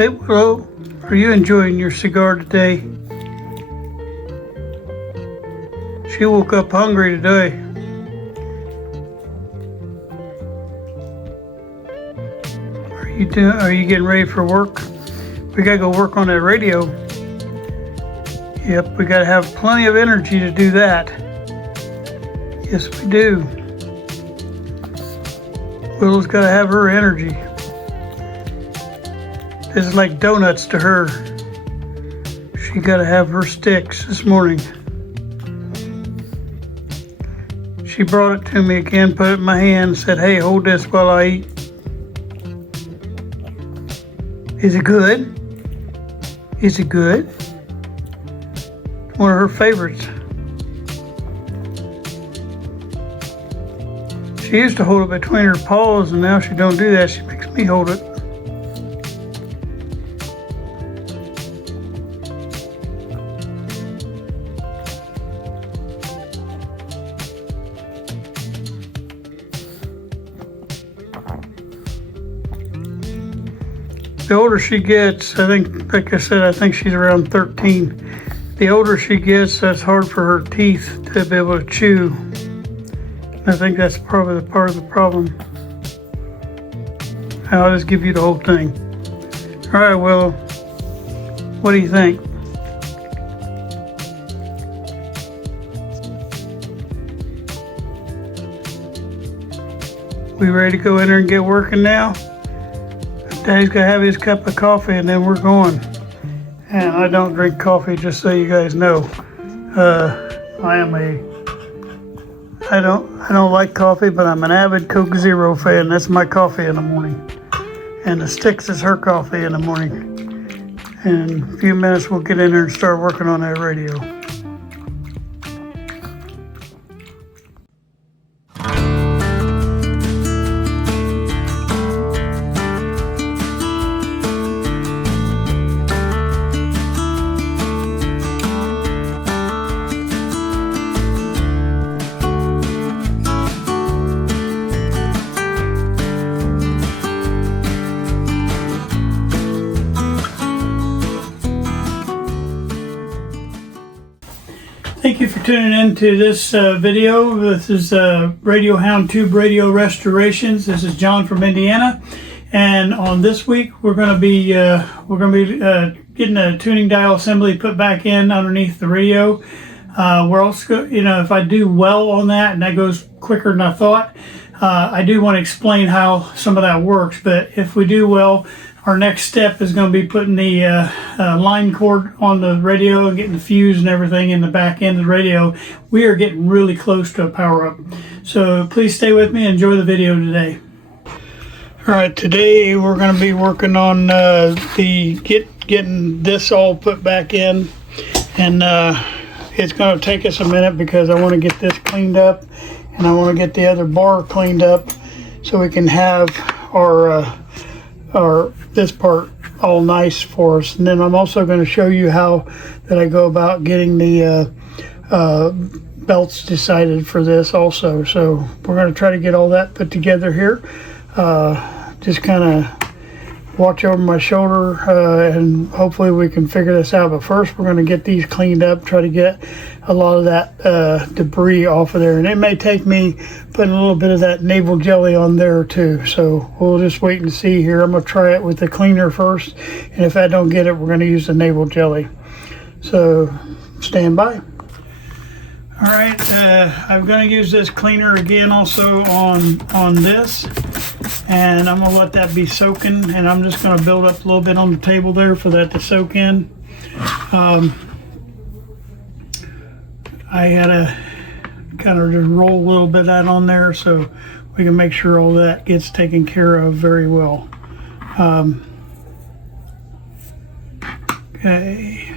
Hey, Willow, are you enjoying your cigar today? She woke up hungry today. Are you getting ready for work? We gotta go work on that radio. Yep, we gotta have plenty of energy to do that. Yes, we do. Willow's gotta have her energy. This is like donuts to her. She gotta have her sticks this morning. She brought it to me again, put it in my hand, said, "Hey, hold this while I eat." Is it good? Is it good? It's one of her favorites. She used to hold it between her paws, and now she don't do that. She makes me hold it. The older she gets, I think, like I said, I think she's around 13. The older she gets, that's hard for her teeth to be able to chew. I think that's probably part of the problem. I'll just give you the whole thing. All right, Willow, what do you think? We ready to go in there and get working now? Daddy's gonna have his cup of coffee and then we're going. And I don't drink coffee, just so you guys know. I don't like coffee, but I'm an avid Coke Zero fan. That's my coffee in the morning. And the Sticks is her coffee in the morning. And in a few minutes we'll get in there and start working on that radio. Thank you for tuning in to this video. This is Radio Hound Tube Radio Restorations. This is John from Indiana, and on this week we're going to be getting a tuning dial assembly put back in underneath the radio. We're also, if I do well on that and that goes quicker than I thought, I do want to explain how some of that works. But if we do well, our next step is going to be putting the line cord on the radio and getting the fuse and everything in the back end of the radio. We are getting really close to a power up. So please stay with me and enjoy the video today. All right, today we're going to be working on getting this all put back in. And it's going to take us a minute because I want to get this cleaned up and I want to get the other bar cleaned up so we can have our this part all nice for us. And then I'm also going to show you how that I go about getting the belts decided for this also. So we're going to try to get all that put together here. Just kind of watch over my shoulder and hopefully we can figure this out. But first we're going to get these cleaned up, try to get a lot of that debris off of there. And it may take me putting a little bit of that navel jelly on there too. So we'll just wait and see here. I'm going to try it with the cleaner first. And if I don't get it, we're going to use the navel jelly. So stand by. All right, I'm going to use this cleaner again also on this. And I'm going to let that be soaking, and I'm just going to build up a little bit on the table there for that to soak in. I had to kind of just roll a little bit of that on there so we can make sure all that gets taken care of very well. Okay.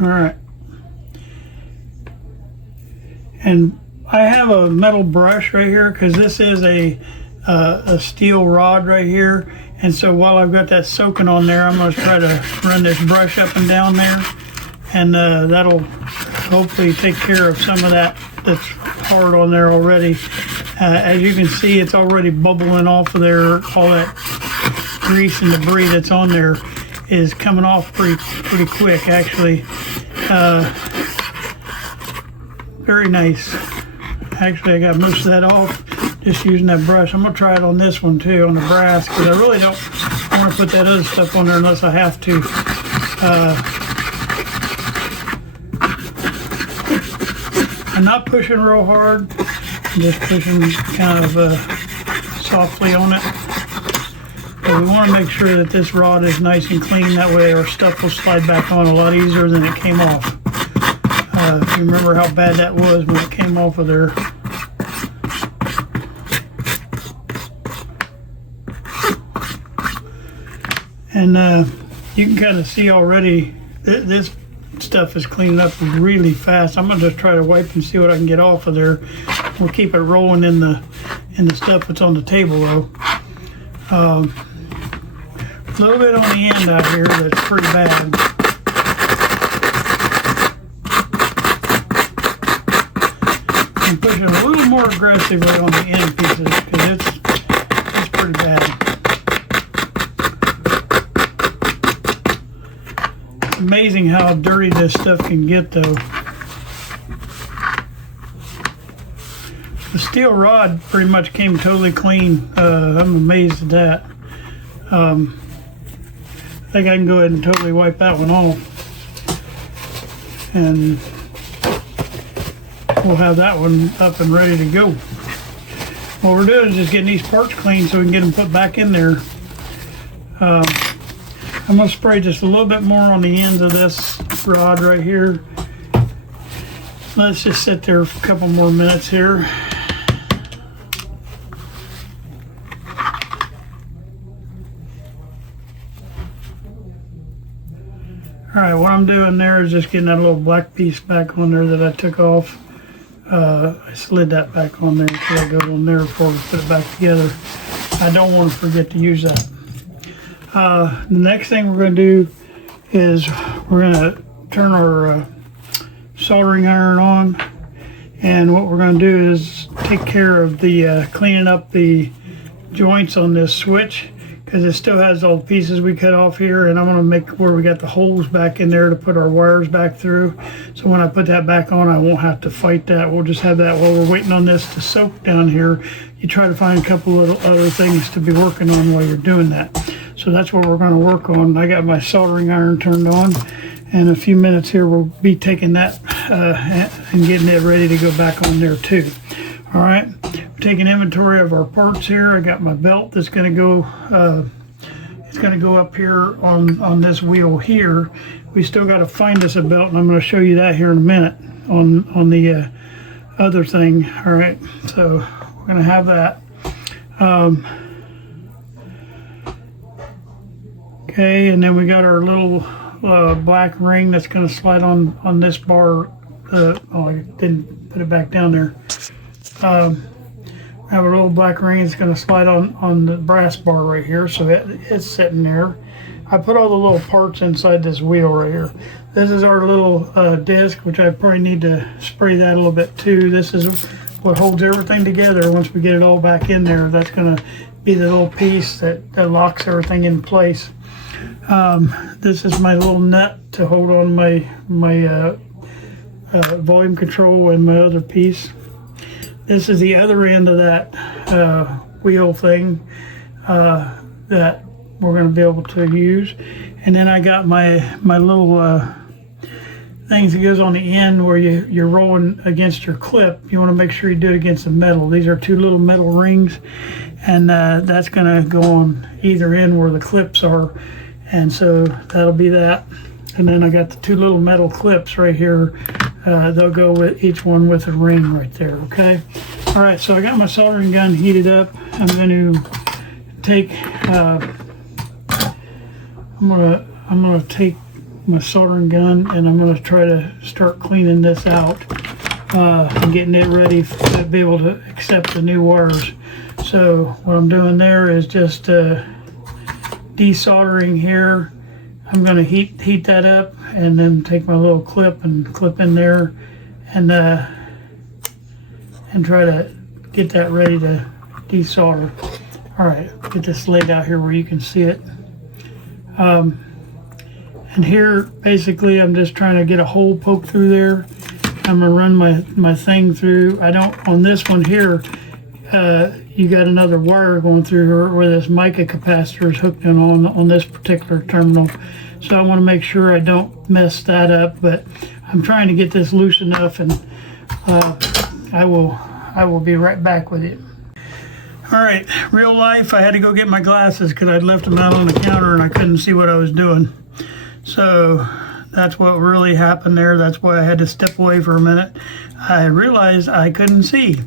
All right. And I have a metal brush right here because this is a steel rod right here, and so while I've got that soaking on there, I'm going to try to run this brush up and down there, and that'll hopefully take care of some of that that's hard on there already. As you can see, it's already bubbling off of there. All that grease and debris that's on there is coming off pretty quick, actually. Very nice. Actually, I got most of that off just using that brush. I'm gonna try it on this one too, on the brass, because I really don't want to put that other stuff on there unless I have to. I'm not pushing real hard. I'm just pushing kind of softly on it. But we want to make sure that this rod is nice and clean. That way our stuff will slide back on a lot easier than it came off. If you remember how bad that was when it came off of there. And you can kind of see already this stuff is cleaning up really fast. I'm gonna just try to wipe and see what I can get off of there. We'll keep it rolling in the stuff that's on the table though. A little bit on the end out here that's pretty bad. I'm pushing a little more aggressively on the end pieces because it's pretty bad. It's amazing how dirty this stuff can get though. The steel rod pretty much came totally clean. I'm amazed at that. I think I can go ahead and totally wipe that one off. And we'll have that one up and ready to go. What we're doing is just getting these parts clean so we can get them put back in there. I'm going to spray just a little bit more on the ends of this rod right here. Let's just sit there for a couple more minutes here. Alright, what I'm doing there is just getting that little black piece back on there that I took off. I slid that back on there so I go on there before we put it back together. I don't want to forget to use that. The next thing we're going to do is we're going to turn our soldering iron on, and what we're going to do is take care of the cleaning up the joints on this switch, because it still has all the pieces we cut off here, and I'm going to make where we got the holes back in there to put our wires back through. So when I put that back on, I won't have to fight that. We'll just have that while we're waiting on this to soak down here. You try to find a couple little other things to be working on while you're doing that. So that's what we're going to work on. I got my soldering iron turned on. In a few minutes here, we'll be taking that and getting it ready to go back on there too. All right, taking inventory of our parts here. I got my belt that's going to go. It's going to go up here on this wheel here. We still got to find us a belt, and I'm going to show you that here in a minute on the other thing. All right, so we're going to have that. Okay, and then we got our little black ring that's going to slide on this bar. Oh, I didn't put it back down there. I have a little black ring that's going to slide on the brass bar right here, so it's sitting there. I put all the little parts inside this wheel right here. This is our little disc, which I probably need to spray that a little bit too. This is what holds everything together. Once we get it all back in there, that's going to be the little piece that locks everything in place. This is my little nut to hold on my volume control and my other piece. This is the other end of that wheel thing that we're going to be able to use. And then I got my little things that goes on the end where you're rolling against your clip. You want to make sure you do it against the metal. These are two little metal rings, and that's going to go on either end where the clips are. And so that'll be that. And then I got the two little metal clips right here. They'll go with each one with a ring right there, okay? All right, so I got my soldering gun heated up. I'm going to take, I'm gonna take my soldering gun, and I'm going to try to start cleaning this out and getting it ready to be able to accept the new wires. So what I'm doing there is just desoldering here. I'm going to heat that up, and then take my little clip and clip in there, and try to get that ready to desolder. All right, get this laid out here where you can see it. And here, basically, I'm just trying to get a hole poked through there. I'm gonna run my thing through. I don't, on this one here, you got another wire going through here where this mica capacitor is hooked in on this particular terminal. So I want to make sure I don't mess that up, but I'm trying to get this loose enough, and I will be right back with you. All right, real life, I had to go get my glasses because I'd left them out on the counter and I couldn't see what I was doing. So that's what really happened there. That's why I had to step away for a minute. I realized I couldn't see.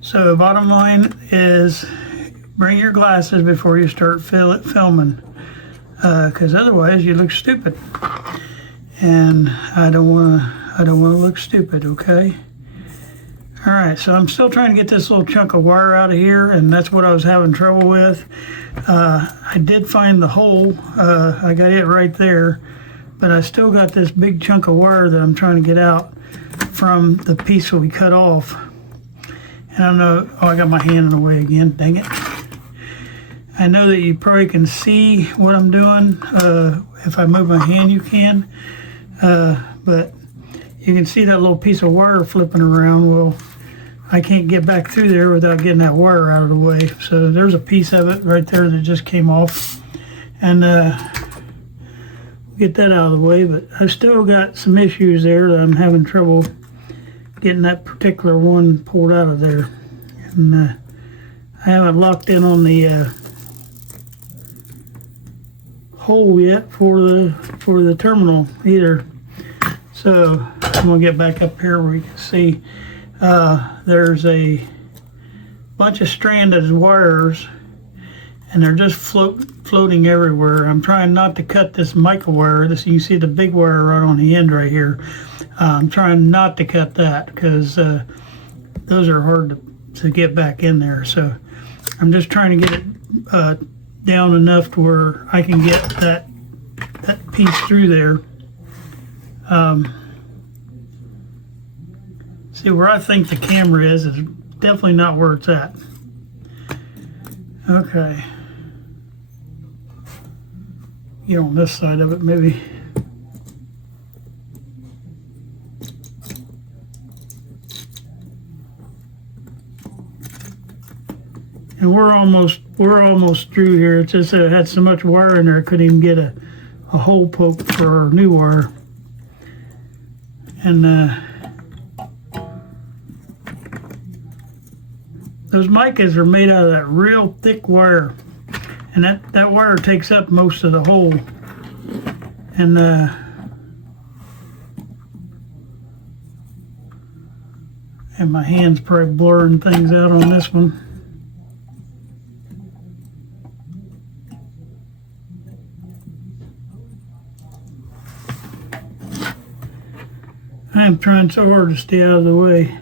So bottom line is, bring your glasses before you start filming, because otherwise you look stupid. And I don't want to look stupid, okay? All right, so I'm still trying to get this little chunk of wire out of here, and that's what I was having trouble with. I did find the hole. I got it right there, but I still got this big chunk of wire that I'm trying to get out from the piece that we cut off. And I know, oh, I got my hand in the way again, dang it. I know that you probably can see what I'm doing. If I move my hand, you can. But you can see that little piece of wire flipping around. Well, I can't get back through there without getting that wire out of the way. So there's a piece of it right there that just came off. And get that out of the way, but I've still got some issues there that I'm having trouble getting that particular one pulled out of there. And I haven't locked in on the hole yet for the terminal either. So I'm gonna get back up here where you can see there's a bunch of stranded wires, and they're just floating everywhere. I'm trying not to cut this mica wire. You can see the big wire right on the end right here. I'm trying not to cut that because those are hard to get back in there. So I'm just trying to get it down enough to where I can get that piece through there. See, where I think the camera is definitely not where it's at. Okay. Get on this side of it, maybe. And we're almost through here. It's just that it had so much wire in there, I couldn't even get a hole poked for our new wire. And those micas are made out of that real thick wire, and that wire takes up most of the hole. And my hand's probably blurring things out on this one. I am trying so hard to stay out of the way,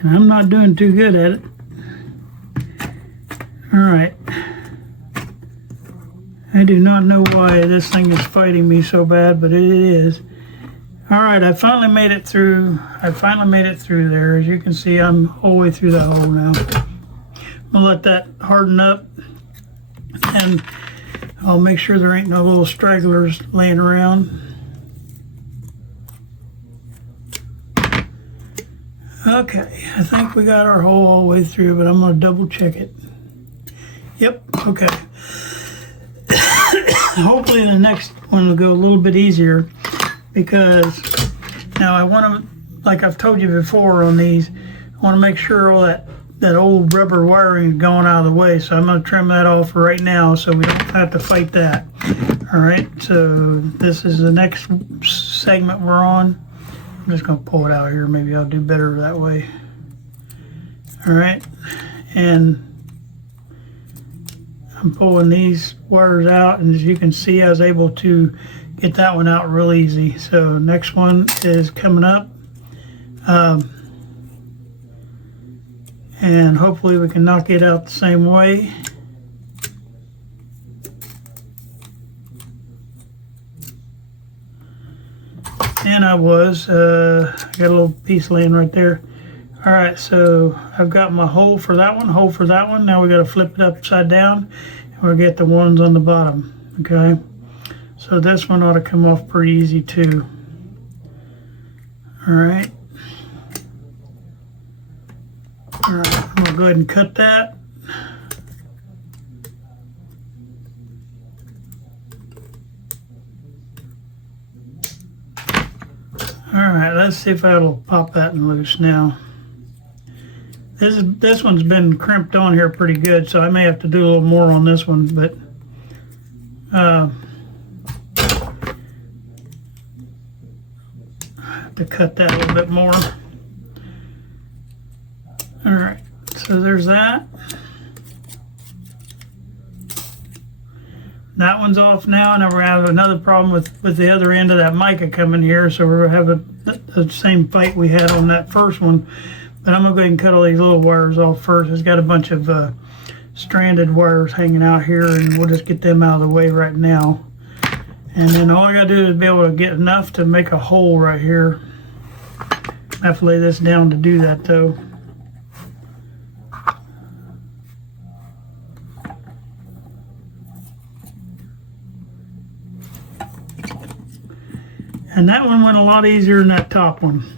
and I'm not doing too good at it. All right. I do not know why this thing is fighting me so bad, but it is. All right, I finally made it through. There. As you can see, I'm all the way through that hole now. I'm gonna let that harden up, and I'll make sure there ain't no little stragglers laying around. Okay, I think we got our hole all the way through, but I'm going to double check it. Yep, okay. Hopefully the next one will go a little bit easier, because now I want to, like I've told you before on these, I want to make sure all that old rubber wiring is going out of the way. So I'm going to trim that off right now so we don't have to fight that. All right, so this is the next segment we're on. I'm just going to pull it out here. Maybe I'll do better that way. All right, and I'm pulling these wires out, and as you can see, I was able to get that one out real easy. So next one is coming up, and hopefully we can knock it out the same way. And I got a little piece laying right there. All right, so I've got my hole for that one, hole for that one. Now we got to flip it upside down and we'll get the ones on the bottom, okay? So this one ought to come off pretty easy too. All right. All right, I'm gonna go ahead and cut that. All right, let's see if that'll pop that and loose now. This one's been crimped on here pretty good, so I may have to do a little more on this one, but I have to cut that a little bit more. All right, so there's that. That one's off now, and we have another problem with the other end of that mica coming here, so we're gonna have the same fight we had on that first one. But I'm gonna go ahead and cut all these little wires off first. It's got a bunch of stranded wires hanging out here, and we'll just get them out of the way right now. And then all I gotta do is be able to get enough to make a hole right here. I have to lay this down to do that though. And that one went a lot easier than that top one.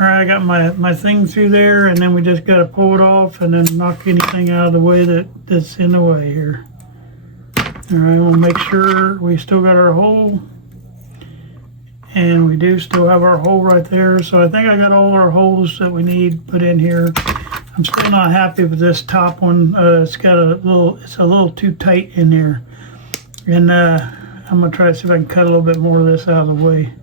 All right, I got my thing through there, and then we just got to pull it off and then knock anything out of the way that's in the way here. All right, we'll make sure we still got our hole. And we do still have our hole right there. So I think I got all our holes that we need put in here. I'm still not happy with this top one. It's a little too tight in there. And I'm gonna try to see if I can cut a little bit more of this out of the way.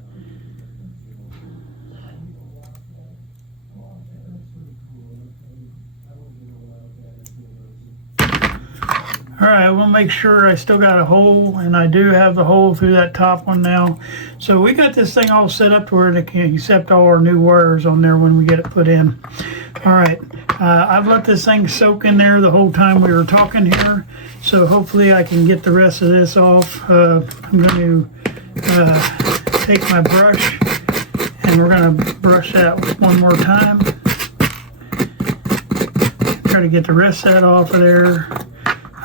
All right, we'll make sure I still got a hole, and I do have the hole through that top one now. So we got this thing all set up to where it can accept all our new wires on there when we get it put in. All right, I've let this thing soak in there the whole time we were talking here, so hopefully I can get the rest of this off. I'm going to take my brush, and we're going to brush that one more time. Try to get the rest of that off of there.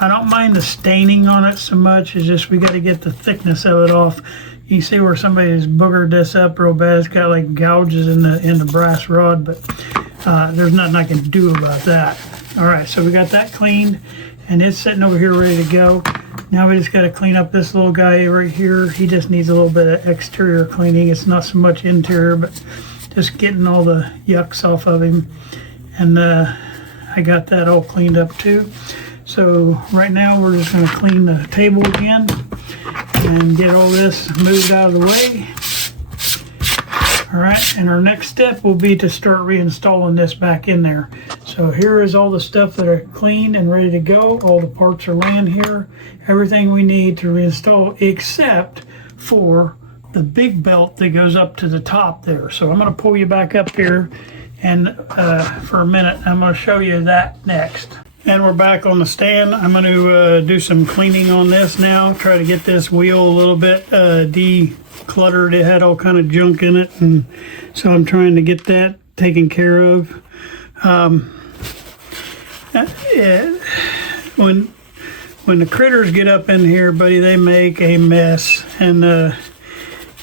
I don't mind the staining on it so much, it's just we got to get the thickness of it off. You can see where somebody's boogered this up real bad. It's got like gouges in the brass rod, but there's nothing I can do about that. All right, so we got that cleaned, and it's sitting over here ready to go. Now we just got to clean up this little guy right here. He just needs a little bit of exterior cleaning. It's not so much interior, but just getting all the yucks off of him. And I got that all cleaned up too. So right now we're just going to clean the table again and get all this moved out of the way. All right, and our next step will be to start reinstalling this back in there. So here is all the stuff that are cleaned and ready to go. All the parts are laying here. Everything we need to reinstall except for the big belt that goes up to the top there. So I'm going to pull you back up here, and for a minute I'm going to show you that next. And we're back on the stand. I'm going to do some cleaning on this now. Try to get this wheel a little bit decluttered. It had all kind of junk in it, and so I'm trying to get that taken care of. When the critters get up in here, buddy, they make a mess, and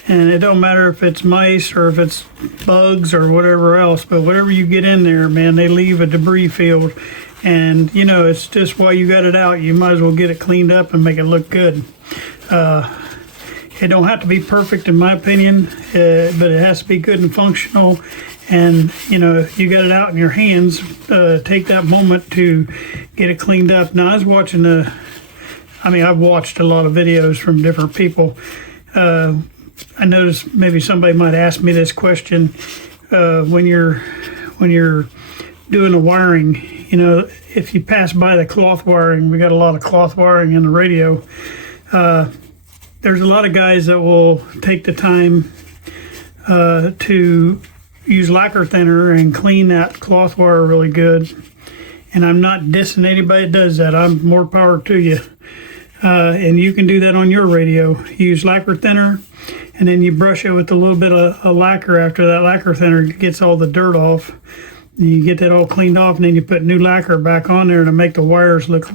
it don't matter if it's mice or if it's bugs or whatever else, but whatever you get in there, man, they leave a debris field. And you know, it's just while you got it out, you might as well get it cleaned up and make it look good. It don't have to be perfect in my opinion, but it has to be good and functional. And you know, you got it out in your hands, take that moment to get it cleaned up. Now I was watching I've watched a lot of videos from different people. I noticed maybe somebody might ask me this question, when you're doing the wiring. You know, if you pass by the cloth wiring, we got a lot of cloth wiring in the radio. There's a lot of guys that will take the time to use lacquer thinner and clean that cloth wire really good. And I'm not dissing anybody that does that. I'm more power to you. And you can do that on your radio. You use lacquer thinner, and then you brush it with a little bit of lacquer after that lacquer thinner gets all the dirt off. And you get that all cleaned off, and then you put new lacquer back on there to make the wires look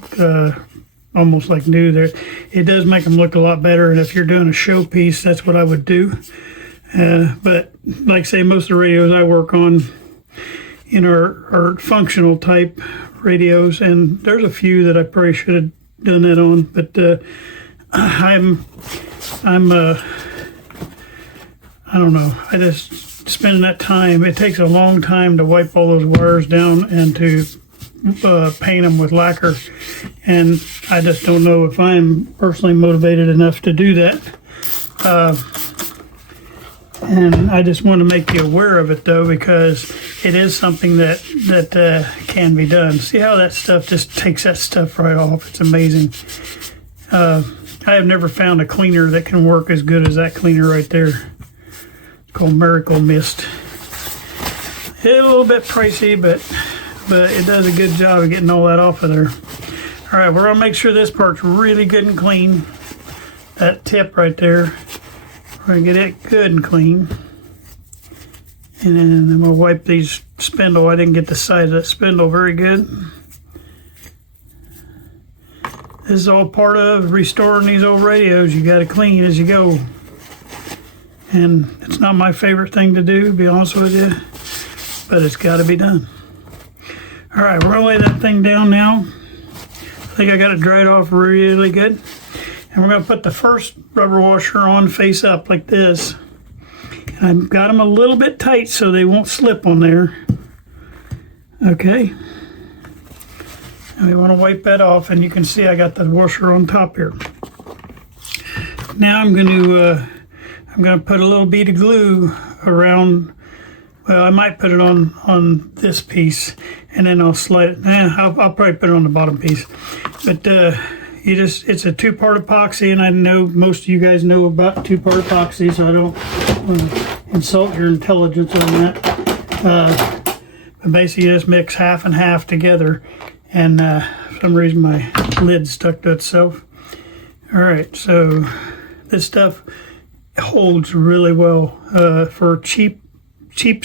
almost like new. There, it does make them look a lot better, and if you're doing a show piece, that's what I would do. But like I say, most of the radios I work on are functional type radios, and there's a few that I probably should have done that on, but I'm I don't know. I just spending that time. It takes a long time to wipe all those wires down and to paint them with lacquer, and I just don't know if I'm personally motivated enough to do that. And I just want to make you aware of it, though, because it is something that can be done. See how that stuff just takes that stuff right off? It's amazing. I have never found a cleaner that can work as good as that cleaner right there. It's called Miracle Mist. It's a little bit pricey, but it does a good job of getting all that off of there. All right, we're going to make sure this part's really good and clean. That tip right there. We're going to get it good and clean. And then I'm going to wipe these spindle. I didn't get the size of that spindle very good. This is all part of restoring these old radios. You got to clean as you go. And it's not my favorite thing to do, to be honest with you, but it's got to be done. All right, we're going to lay that thing down now. I think I got it dried off really good. And we're going to put the first rubber washer on face up like this. And I've got them a little bit tight so they won't slip on there. Okay. And we want to wipe that off, and you can see I got the washer on top here. Now I'm going to put a little bead of glue around. Well, I might put it on this piece, and then I'll slide it. I'll probably put it on the bottom piece. But it's a two-part epoxy, and I know most of you guys know about two-part epoxy, so I don't want to insult your intelligence on that. But basically, you just mix half and half together, and for some reason my lid stuck to itself. All right, so this stuff holds really well for cheap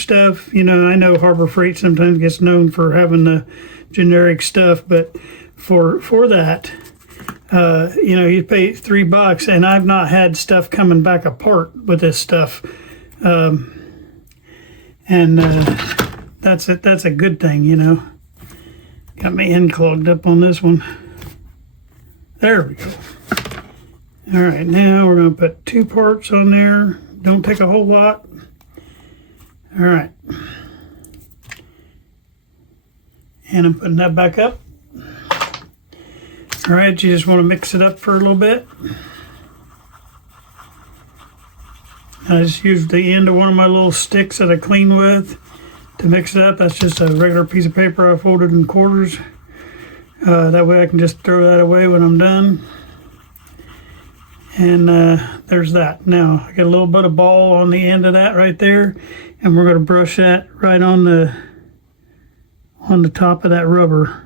stuff. You know, I know Harbor Freight sometimes gets known for having the generic stuff, but for that, you know, you pay $3, and I've not had stuff coming back apart with this stuff, and that's a good thing, you know. Got my end clogged up on this one. There we go. All right, now we're going to put 2 parts on there. Don't take a whole lot. All right. And I'm putting that back up. All right, you just want to mix it up for a little bit. I just used the end of one of my little sticks that I clean with to mix it up. That's just a regular piece of paper I folded in quarters. That way I can just throw that away when I'm done. And there's that. Now I got a little bit of ball on the end of that right there, and we're going to brush that right on the top of that rubber.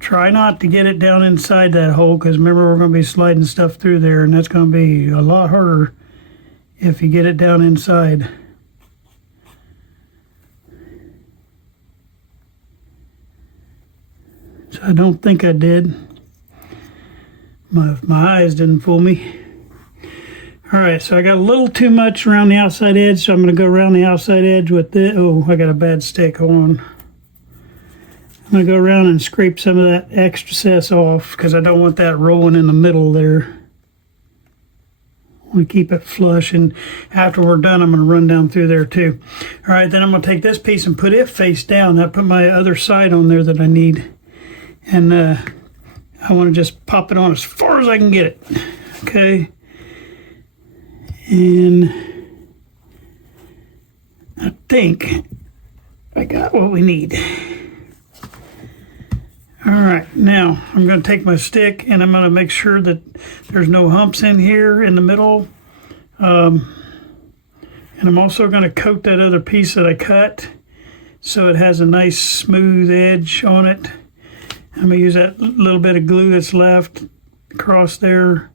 Try not to get it down inside that hole, because remember, we're going to be sliding stuff through there, and that's going to be a lot harder if you get it down inside. So I don't think I did. My eyes didn't fool me. All right, so I got a little too much around the outside edge, so I'm going to go around the outside edge with this. Oh, I got a bad stick. Hold on. I'm going to go around and scrape some of that excess off, because I don't want that rolling in the middle there. I want to keep it flush, and after we're done, I'm going to run down through there too. All right, then I'm going to take this piece and put it face down. I put my other side on there that I need, and I want to just pop it on as far as I can get it. Okay, and I think I got what we need. All right, now I'm going to take my stick, and I'm going to make sure that there's no humps in here in the middle. And I'm also going to coat that other piece that I cut so it has a nice smooth edge on it. I'm gonna use that little bit of glue that's left across there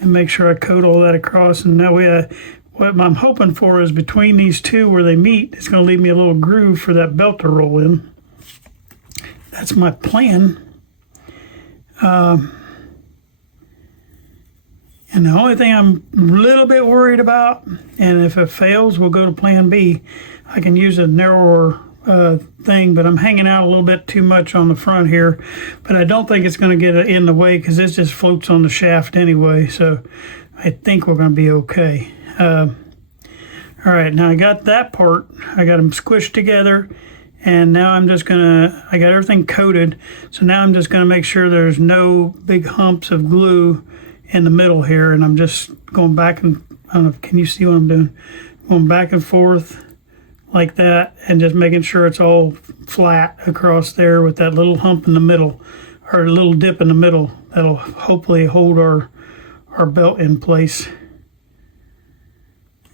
and make sure I coat all that across. And that way, what I'm hoping for is between these two where they meet, it's gonna leave me a little groove for that belt to roll in. That's my plan. And the only thing I'm a little bit worried about, and if it fails, we'll go to plan B. I can use a narrower thing, but I'm hanging out a little bit too much on the front here. But I don't think it's going to get in the way because this just floats on the shaft anyway. So I think we're going to be okay. All right, now I got that part. I got them squished together. And now I got everything coated. So now I'm just going to make sure there's no big humps of glue in the middle here. And I'm just going back and, I don't know, can you see what I'm doing? Going back and forth like that and just making sure it's all flat across there with that little hump in the middle or a little dip in the middle. That'll hopefully hold our belt in place.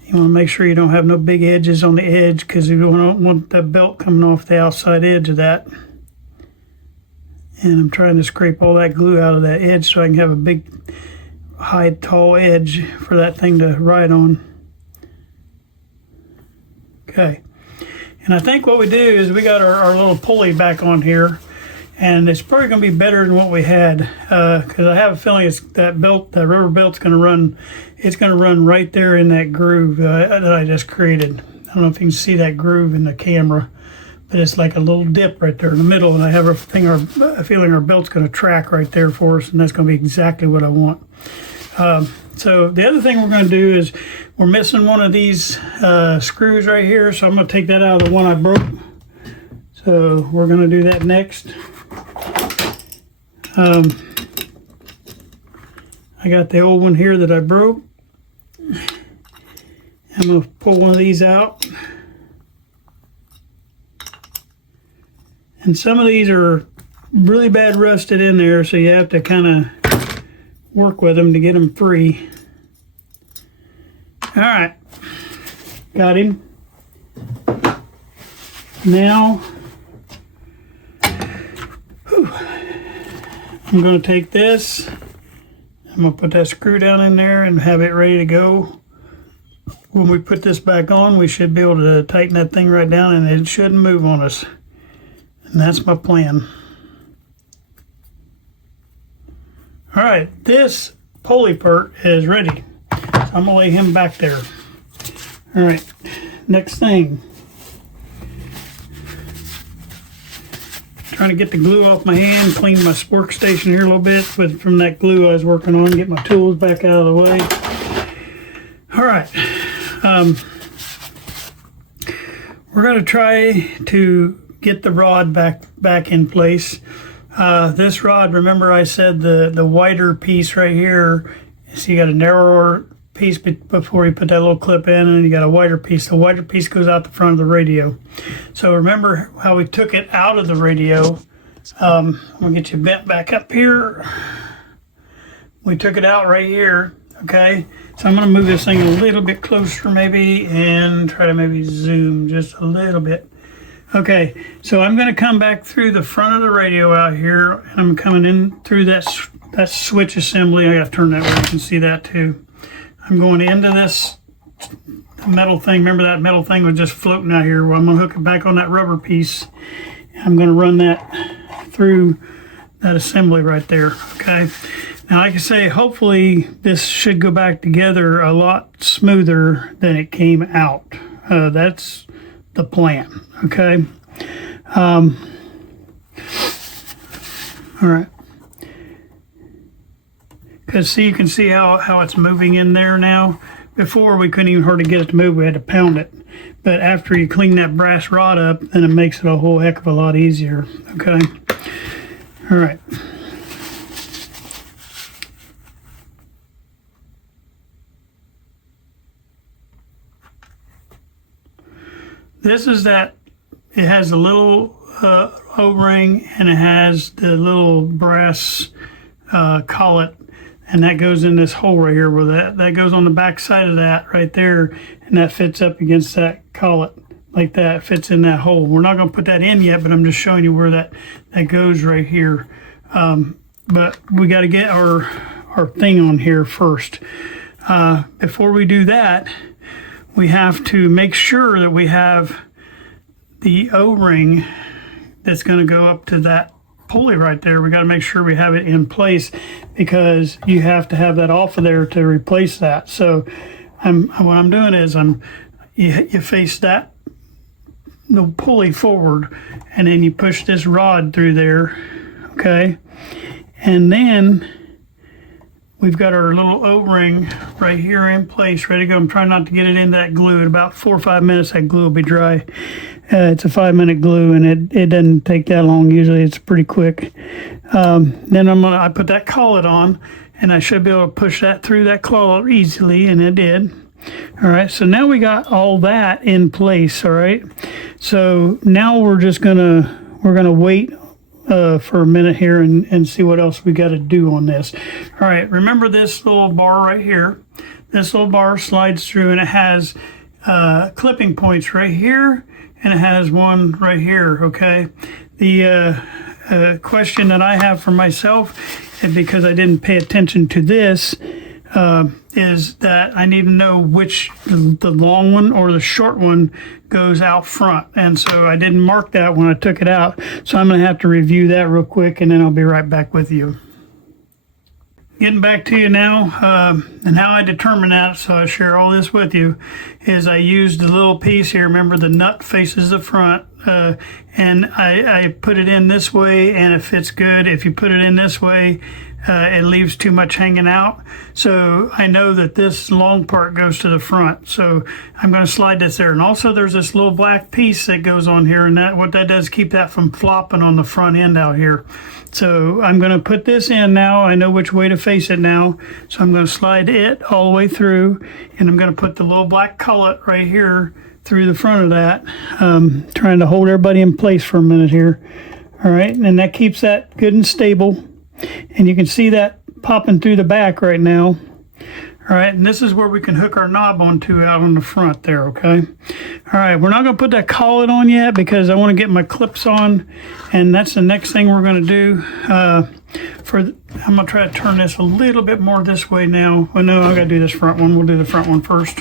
You want to make sure you don't have no big edges on the edge because you don't want that belt coming off the outside edge of that. And I'm trying to scrape all that glue out of that edge so I can have a big, high, tall edge for that thing to ride on. Okay. And I think what we do is we got our little pulley back on here. And it's probably going to be better than what we had because I have a feeling it's that rubber belt's going to run. It's going to run right there in that groove that I just created. I don't know if you can see that groove in the camera, but it's like a little dip right there in the middle. And I have a feeling our belt's going to track right there for us, and that's going to be exactly what I want. So the other thing we're going to do is we're missing one of these screws right here, so I'm going to take that out of the one I broke. So we're going to do that next. I got the old one here that I broke. I'm going to pull one of these out. And some of these are really bad rusted in there, so you have to kind of work with them to get them free. All right, got him. Now, I'm going to take this, I'm going to put that screw down in there and have it ready to go. When we put this back on, we should be able to tighten that thing right down and it shouldn't move on us. And that's my plan. All right, this pulley part is ready. So I'm going to lay him back there. All right, next thing. Trying to get the glue off my hand, clean my workstation here a little bit from that glue I was working on, get my tools back out of the way. All right, we're going to try to get the rod back in place. This rod, remember I said the wider piece right here, so you got a narrower piece before you put that little clip in, and you got a wider piece. The wider piece goes out the front of the radio. So remember how we took it out of the radio. I'm gonna get you bent back up here. We took it out right here, okay? So I'm gonna move this thing a little bit closer maybe and try to maybe zoom just a little bit. Okay, so I'm gonna come back through the front of the radio out here, and I'm coming in through that switch assembly. I gotta turn that where you can see that too. I'm going into this metal thing. Remember that metal thing was just floating out here? Well, I'm going to hook it back on that rubber piece. I'm going to run that through that assembly right there, okay? Now, like I say, hopefully this should go back together a lot smoother than it came out. That's the plan, okay? All right. Because see, you can see how it's moving in there now. Before, we couldn't even hardly get it to move. We had to pound it. But after you clean that brass rod up, then it makes it a whole heck of a lot easier. Okay? All right. This is that. It has a little O-ring, and it has the little brass collet. And that goes in this hole right here where that goes on the back side of that right there, and that fits up against that collet like that, fits in that hole. We're not going to put that in yet, but I'm just showing you where that goes right here. But we got to get our thing on here first. Before we do that, we have to make sure that we have the O-ring that's going to go up to that pulley right there. We got to make sure we have it in place, because you have to have that off of there to replace that. So what I'm doing is you face the pulley forward, and then you push this rod through there, okay? And then we've got our little O-ring right here in place, ready to go. I'm trying not to get it into that glue. In about 4 or 5 minutes, that glue will be dry. It's a 5-minute glue, and it doesn't take that long. Usually it's pretty quick. Then I put that collet on, and I should be able to push that through that collet easily, and it did. All right, so now we got all that in place. All right, so now we're gonna wait for a minute here and see what else we got to do on this. All right, remember this little bar right here. This little bar slides through, and it has clipping points right here, and it has one right here, okay? The question that I have for myself, and because I didn't pay attention to this, is that I need to know which the long one or the short one goes out front. And so I didn't mark that when I took it out. So I'm going to have to review that real quick, and then I'll be right back with you. Getting back to you now, and how I determine that, so I share all this with you, is I used the little piece here. Remember, the nut faces the front, and I put it in this way, and it fits good. If you put it in this way, it leaves too much hanging out. So I know that this long part goes to the front. So I'm going to slide this there. And also there's this little black piece that goes on here, and what that does, keep that from flopping on the front end out here. So I'm going to put this in now. I know which way to face it now. So I'm going to slide it all the way through, and I'm going to put the little black collet right here through the front of that. Trying to hold everybody in place for a minute here. All right, and that keeps that good and stable. And you can see that popping through the back right now. All right, and this is where we can hook our knob onto out on the front there, okay? All right, we're not going to put that collet on yet because I want to get my clips on, and that's the next thing we're going to do. I'm going to try to turn this a little bit more this way now. Well, no, I've got to do this front one. We'll do the front one first.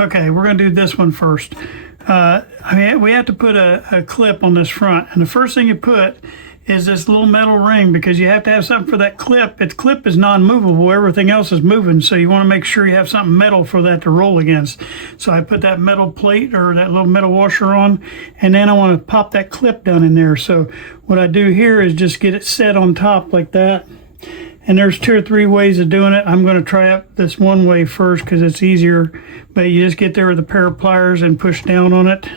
Okay, we're going to do this one first. We have to put a clip on this front, and the first thing you put is this little metal ring, because you have to have something for that clip. Its clip is non-movable. Everything else is moving, so you want to make sure you have something metal for that to roll against. So I put that metal plate or that little metal washer on, and then I want to pop that clip down in there. So what I do here is just get it set on top like that. And there's 2 or 3 ways of doing it. I'm going to try up this one way first because it's easier. But you just get there with a pair of pliers and push down on it.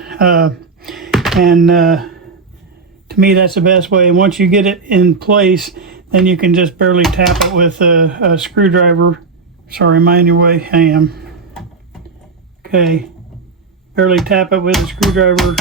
To me, that's the best way. And once you get it in place, then you can just barely tap it with a screwdriver. Sorry, mind your way. I am. Okay. Barely tap it with a screwdriver.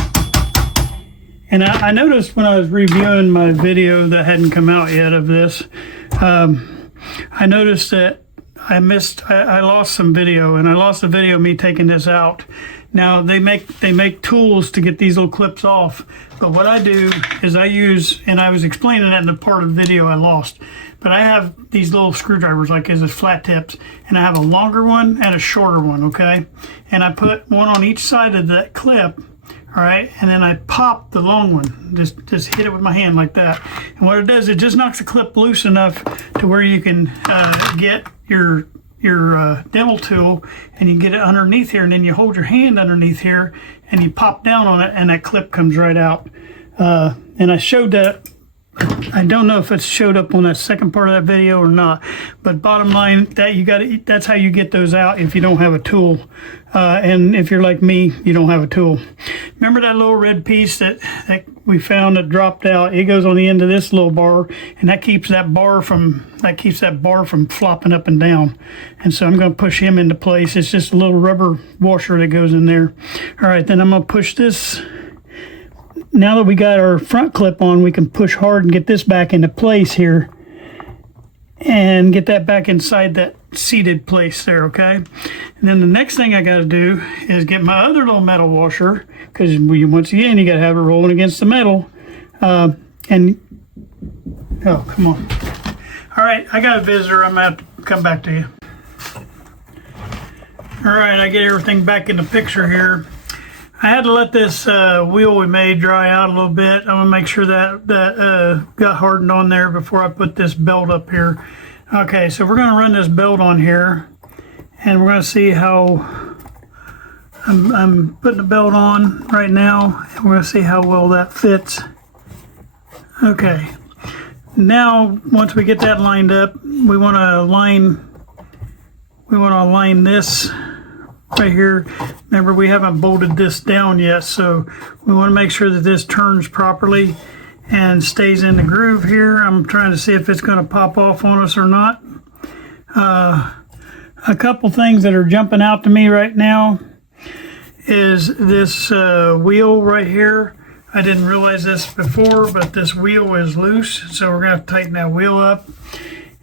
And I noticed when I was reviewing my video that hadn't come out yet of this, I noticed that I lost some video, and I lost the video of me taking this out. Now they make tools to get these little clips off, but what I do is I use, and I was explaining that in the part of the video I lost, but I have these little screwdrivers like as flat tips, and I have a longer one and a shorter one, okay? And I put one on each side of that clip, all right, and then I pop the long one, just hit it with my hand like that. And what it does, it just knocks the clip loose enough to where you can get your dental tool, and you get it underneath here, and then you hold your hand underneath here and you pop down on it, and that clip comes right out. And I showed that. I don't know if it showed up on that second part of that video or not, but bottom line, that's how you get those out if you don't have a tool. And if you're like me, you don't have a tool. Remember that little red piece that we found that dropped out? It goes on the end of this little bar, and that keeps that bar from flopping up and down. And so I'm going to push him into place. It's just a little rubber washer that goes in there. All right, then I'm going to push this. Now that we got our front clip on, we can push hard and get this back into place here and get that back inside seated place there, okay? And then the next thing I got to do is get my other little metal washer, because once again, you got to have it rolling against the metal. Oh, come on. All right, I got a visitor. I'm going to have to come back to you. All right, I get everything back in the picture here. I had to let this wheel we made dry out a little bit. I want to make sure that got hardened on there before I put this belt up here. Okay, so we're going to run this belt on here, and we're going to see how I'm putting the belt on right now, and we're going to see how well that fits. Okay, now once we get that lined up, we want to align this right here. Remember, we haven't bolted this down yet, so we want to make sure that this turns properly and stays in the groove here. I'm trying to see if it's going to pop off on us or not. A couple things that are jumping out to me right now is this wheel right here. I didn't realize this before, but this wheel is loose, so we're going to have to tighten that wheel up.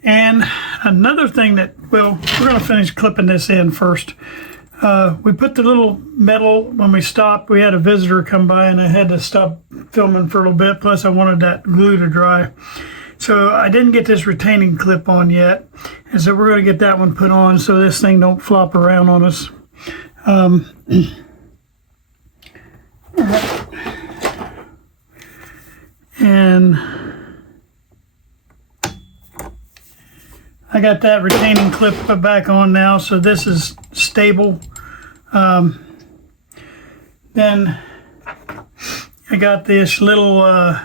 And another thing that, well, we're going to finish clipping this in first. We put the little metal, when we stopped, we had a visitor come by and I had to stop filming for a little bit, plus I wanted that glue to dry. So I didn't get this retaining clip on yet, and so we're going to get that one put on so this thing don't flop around on us. All right. And I got that retaining clip put back on now, so this is stable. Then I got this little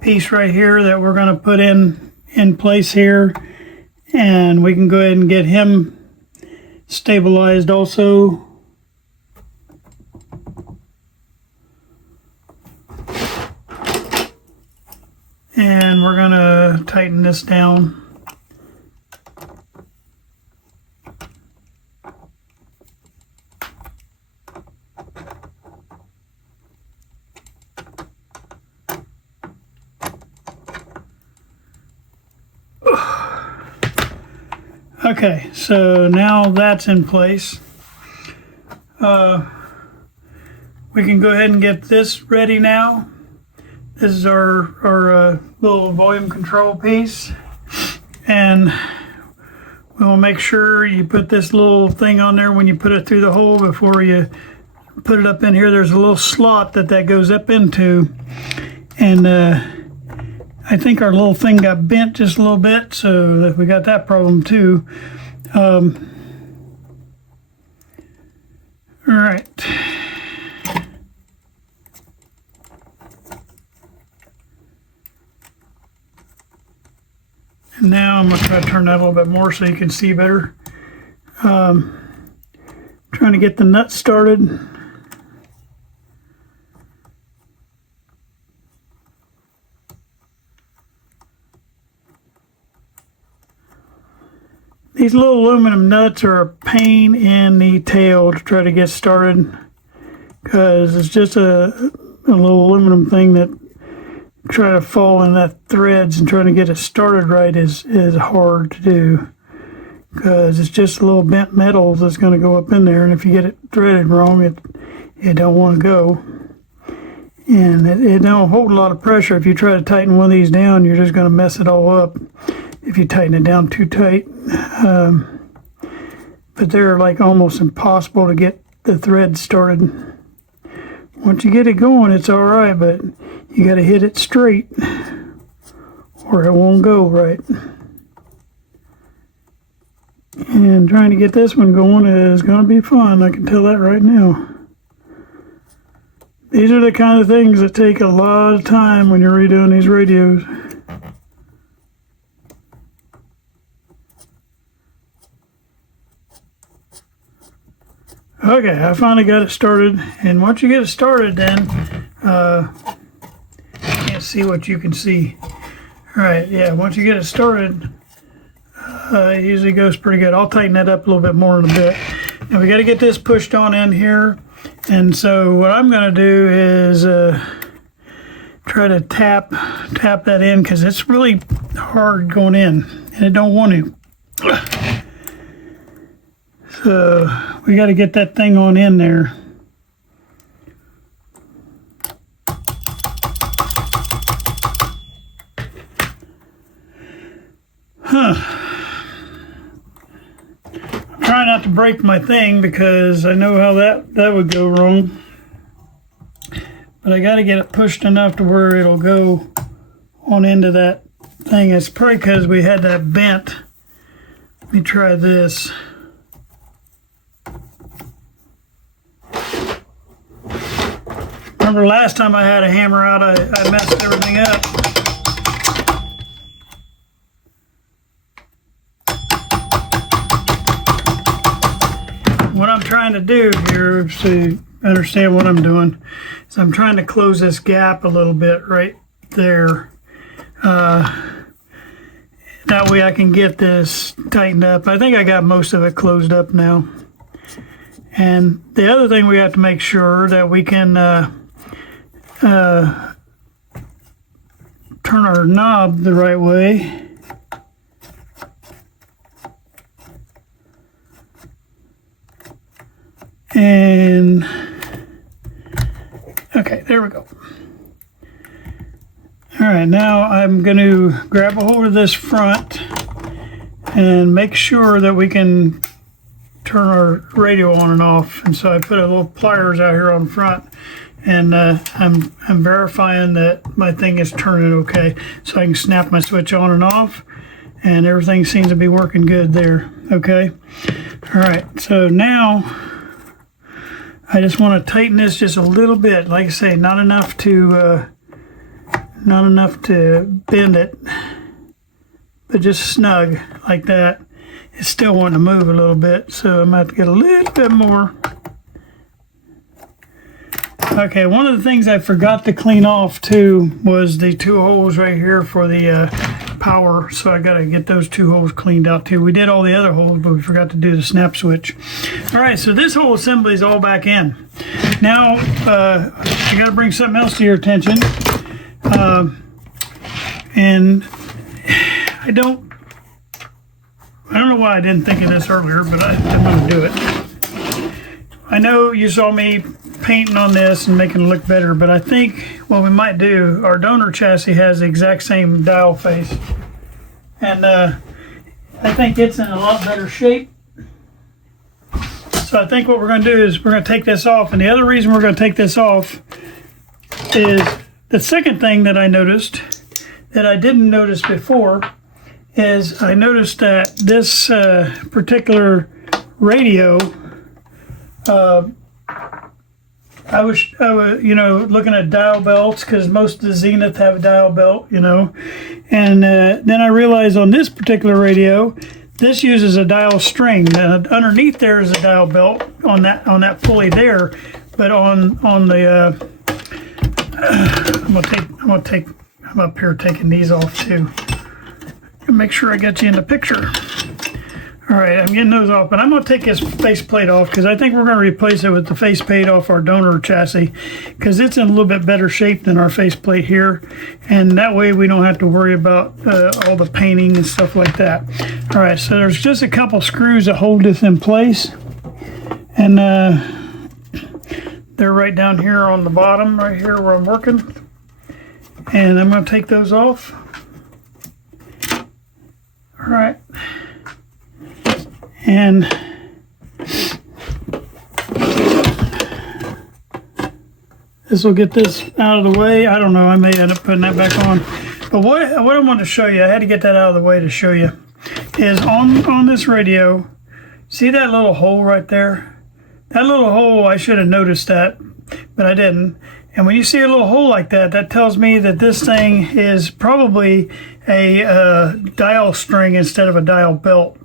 piece right here that we're going to put in place here, and we can go ahead and get him stabilized also. And we're going to tighten this down. Okay, so now that's in place. We can go ahead and get this ready now. This is our little volume control piece, and we will make sure you put this little thing on there when you put it through the hole before you put it up in here. There's a little slot that goes up into, and I think our little thing got bent just a little bit, so we got that problem too. All right. And now I'm going to try to turn that a little bit more so you can see better. Trying to get the nut started. These little aluminum nuts are a pain in the tail to try to get started, because it's just a little aluminum thing that try to fall in that threads, and trying to get it started right is hard to do, because it's just a little bent metal that's going to go up in there, and if you get it threaded wrong, it don't want to go, and it don't hold a lot of pressure. If you try to tighten one of these down, you're just going to mess it all up if you tighten it down too tight. But they're like almost impossible to get the thread started. Once you get it going, it's all right, but you got to hit it straight or it won't go right. And trying to get this one going is going to be fun, I can tell that right now. These are the kind of things that take a lot of time when you're redoing these radios. Okay, I finally got it started, and once you get it started, then can't see what you can see. All right, yeah, once you get it started, it usually goes pretty good. I'll tighten that up a little bit more in a bit. Now we got to get this pushed on in here, and so what I'm going to do is try to tap that in, because it's really hard going in, and it don't want to. So we got to get that thing on in there. Try not to break my thing because I know how that would go wrong. But I got to get it pushed enough to where it'll go on into that thing. It's probably because we had that bent. Let me try this. Remember last time I had a hammer out, I messed everything up. What I'm trying to do here, so you understand what I'm doing, is I'm trying to close this gap a little bit right there. That way I can get this tightened up. I think I got most of it closed up now. And the other thing we have to make sure that we can turn our knob the right way. And okay, there we go. All right, now I'm going to grab a hold of this front and make sure that we can turn our radio on and off. And so I put a little pliers out here on front, and I'm verifying that my thing is turning okay, so I can snap my switch on and off, and everything seems to be working good there. Okay, all right. So now I just want to tighten this just a little bit. Like I say, not enough to bend it, but just snug like that. It's still wanting to move a little bit, so I'm going to have to get a little bit more. Okay, one of the things I forgot to clean off too was the two holes right here for the power, so I got to get those two holes cleaned out too. We did all the other holes, but we forgot to do the snap switch. All right, so this whole assembly is all back in. Now, I got to bring something else to your attention. And I don't know why I didn't think of this earlier, but I'm going to do it. I know you saw me painting on this and making it look better, but I think what we might do, our donor chassis has the exact same dial face. And I think it's in a lot better shape. So I think what we're going to do is we're going to take this off. And the other reason we're going to take this off is the second thing that I noticed that I didn't notice before is I noticed that this particular radio, I was looking at dial belts because most of the Zenith have a dial belt, and then I realized on this particular radio, this uses a dial string. Now, underneath there is a dial belt on that pulley there, but on the I'm up here taking these off too. Make sure I get you in the picture. All right, I'm getting those off, but I'm going to take this faceplate off because I think we're going to replace it with the faceplate off our donor chassis because it's in a little bit better shape than our faceplate here, and that way we don't have to worry about all the painting and stuff like that. All right, so there's just a couple screws that hold this in place, and they're right down here on the bottom, right here where I'm working, and I'm going to take those off. All right. And this will get this out of the way. I don't know, I may end up putting that back on. But what I wanted to show you, I had to get that out of the way to show you, is on this radio, see that little hole right there? That little hole, I should have noticed that, but I didn't. And when you see a little hole like that, that tells me that this thing is probably a dial string instead of a dial belt.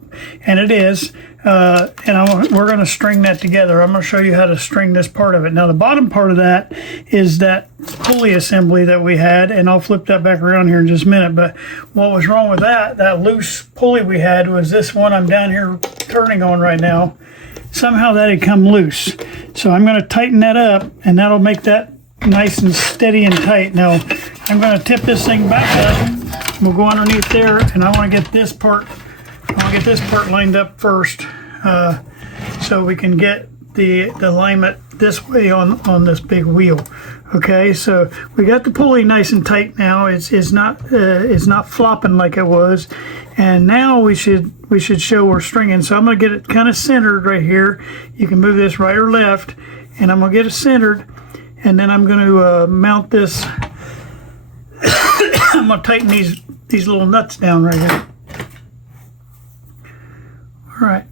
And it is, and we're going to string that together. I'm going to show you how to string this part of it. Now the bottom part of that is that pulley assembly that we had, and I'll flip that back around here in just a minute. But what was wrong with that loose pulley we had was this one I'm down here turning on right now. Somehow that had come loose. So I'm going to tighten that up, and that'll make that nice and steady and tight. Now I'm going to tip this thing back up. We'll go underneath there, and I want to get this part lined up first. so we can get the alignment this way on this big wheel. Okay, so we got the pulley nice and tight now. It's not flopping like it was, and now we should show we're stringing. So I'm gonna get it kind of centered right here. You can move this right or left, and I'm gonna get it centered, and then I'm gonna mount this. I'm gonna tighten these little nuts down right here. All right.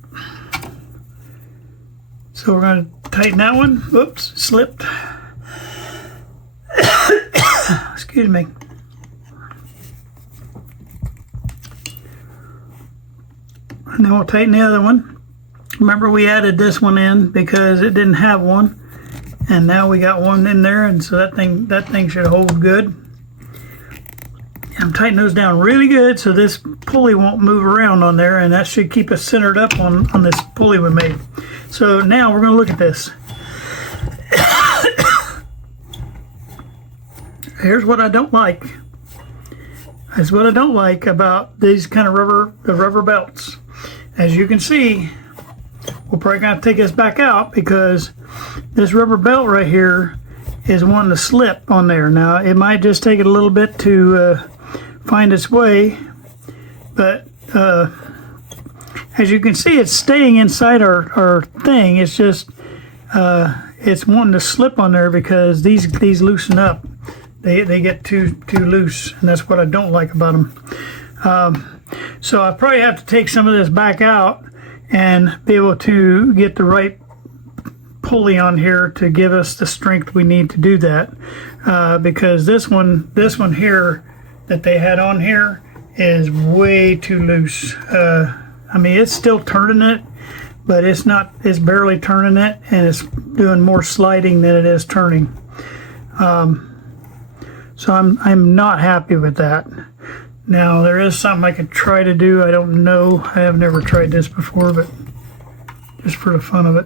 So we're going to tighten that one. Whoops, slipped. Excuse me. And then we'll tighten the other one. Remember, we added this one in because it didn't have one, and now we got one in there, and so that thing should hold good. I'm tightening those down really good so this pulley won't move around on there, and that should keep us centered up on this pulley we made. So now we're going to look at this. Here's what I don't like. That's what I don't like about these kind of rubber belts. As you can see, we're probably going to take this back out because this rubber belt right here is wanting to slip on there. Now, it might just take it a little bit to find its way, but as you can see, it's staying inside our thing. It's just it's wanting to slip on there because these loosen up. They get too loose, and that's what I don't like about them. So I probably have to take some of this back out and be able to get the right pulley on here to give us the strength we need to do that, because this one here that they had on here is way too loose. I mean, it's still turning it, but it's barely turning it, and it's doing more sliding than it is turning. So I'm not happy with that. Now, there is something I could try to do. I don't know. I have never tried this before, but just for the fun of it.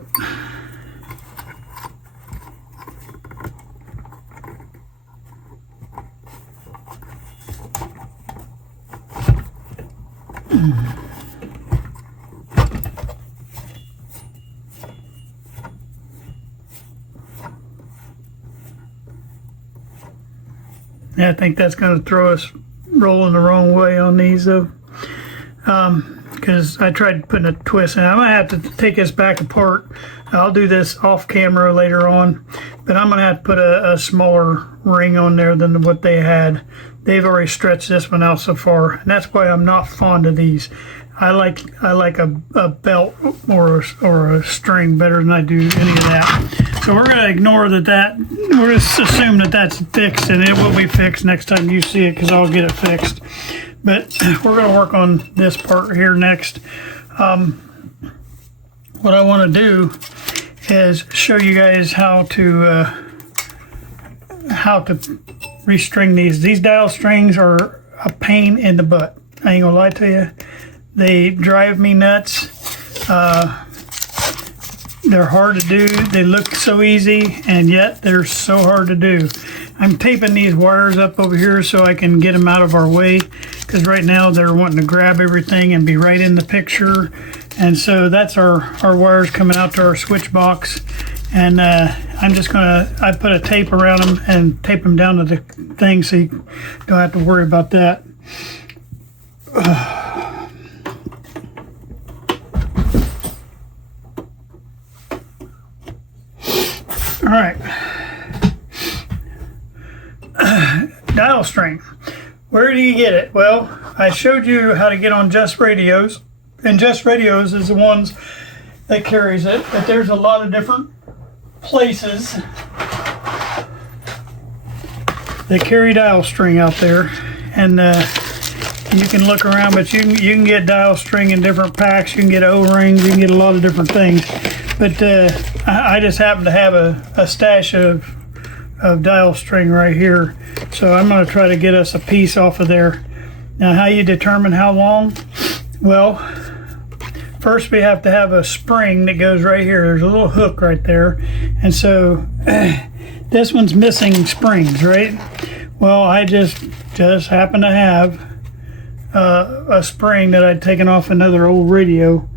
Yeah, I think that's going to throw us rolling the wrong way on these though, because I tried putting a twist in. I'm going to have to take this back apart. I'll do this off camera later on, but I'm going to have to put a smaller ring on there than what they had. They've already stretched this one out so far, and that's why I'm not fond of these. I like a belt or a string better than I do any of that. So we're going to ignore that. We're just assume that that's fixed, and it will be fixed next time you see it because I'll get it fixed. But we're going to work on this part here next. What I want to do is show you guys how to restring these. These dial strings are a pain in the butt. I ain't gonna lie to you. They drive me nuts. They're hard to do. They look so easy, and yet they're so hard to do. I'm taping these wires up over here so I can get them out of our way, because right now they're wanting to grab everything and be right in the picture. And so that's our wires coming out to our switch box. And I'm just I put a tape around them and tape them down to the thing so you don't have to worry about that. All right. Dial string. Where do you get it? Well, I showed you how to get on Just Radios, and Just Radios is the ones that carries it, but there's a lot of different places that carry dial string out there, and you can look around, but you can get dial string in different packs. You can get O-rings, you can get a lot of different things, but I just happen to have a stash of dial string right here, so I'm going to try to get us a piece off of there. Now, how you determine how long? Well, first we have to have a spring that goes right here. There's a little hook right there, and so this one's missing springs, right? Well, I just happen to have a spring that I'd taken off another old radio,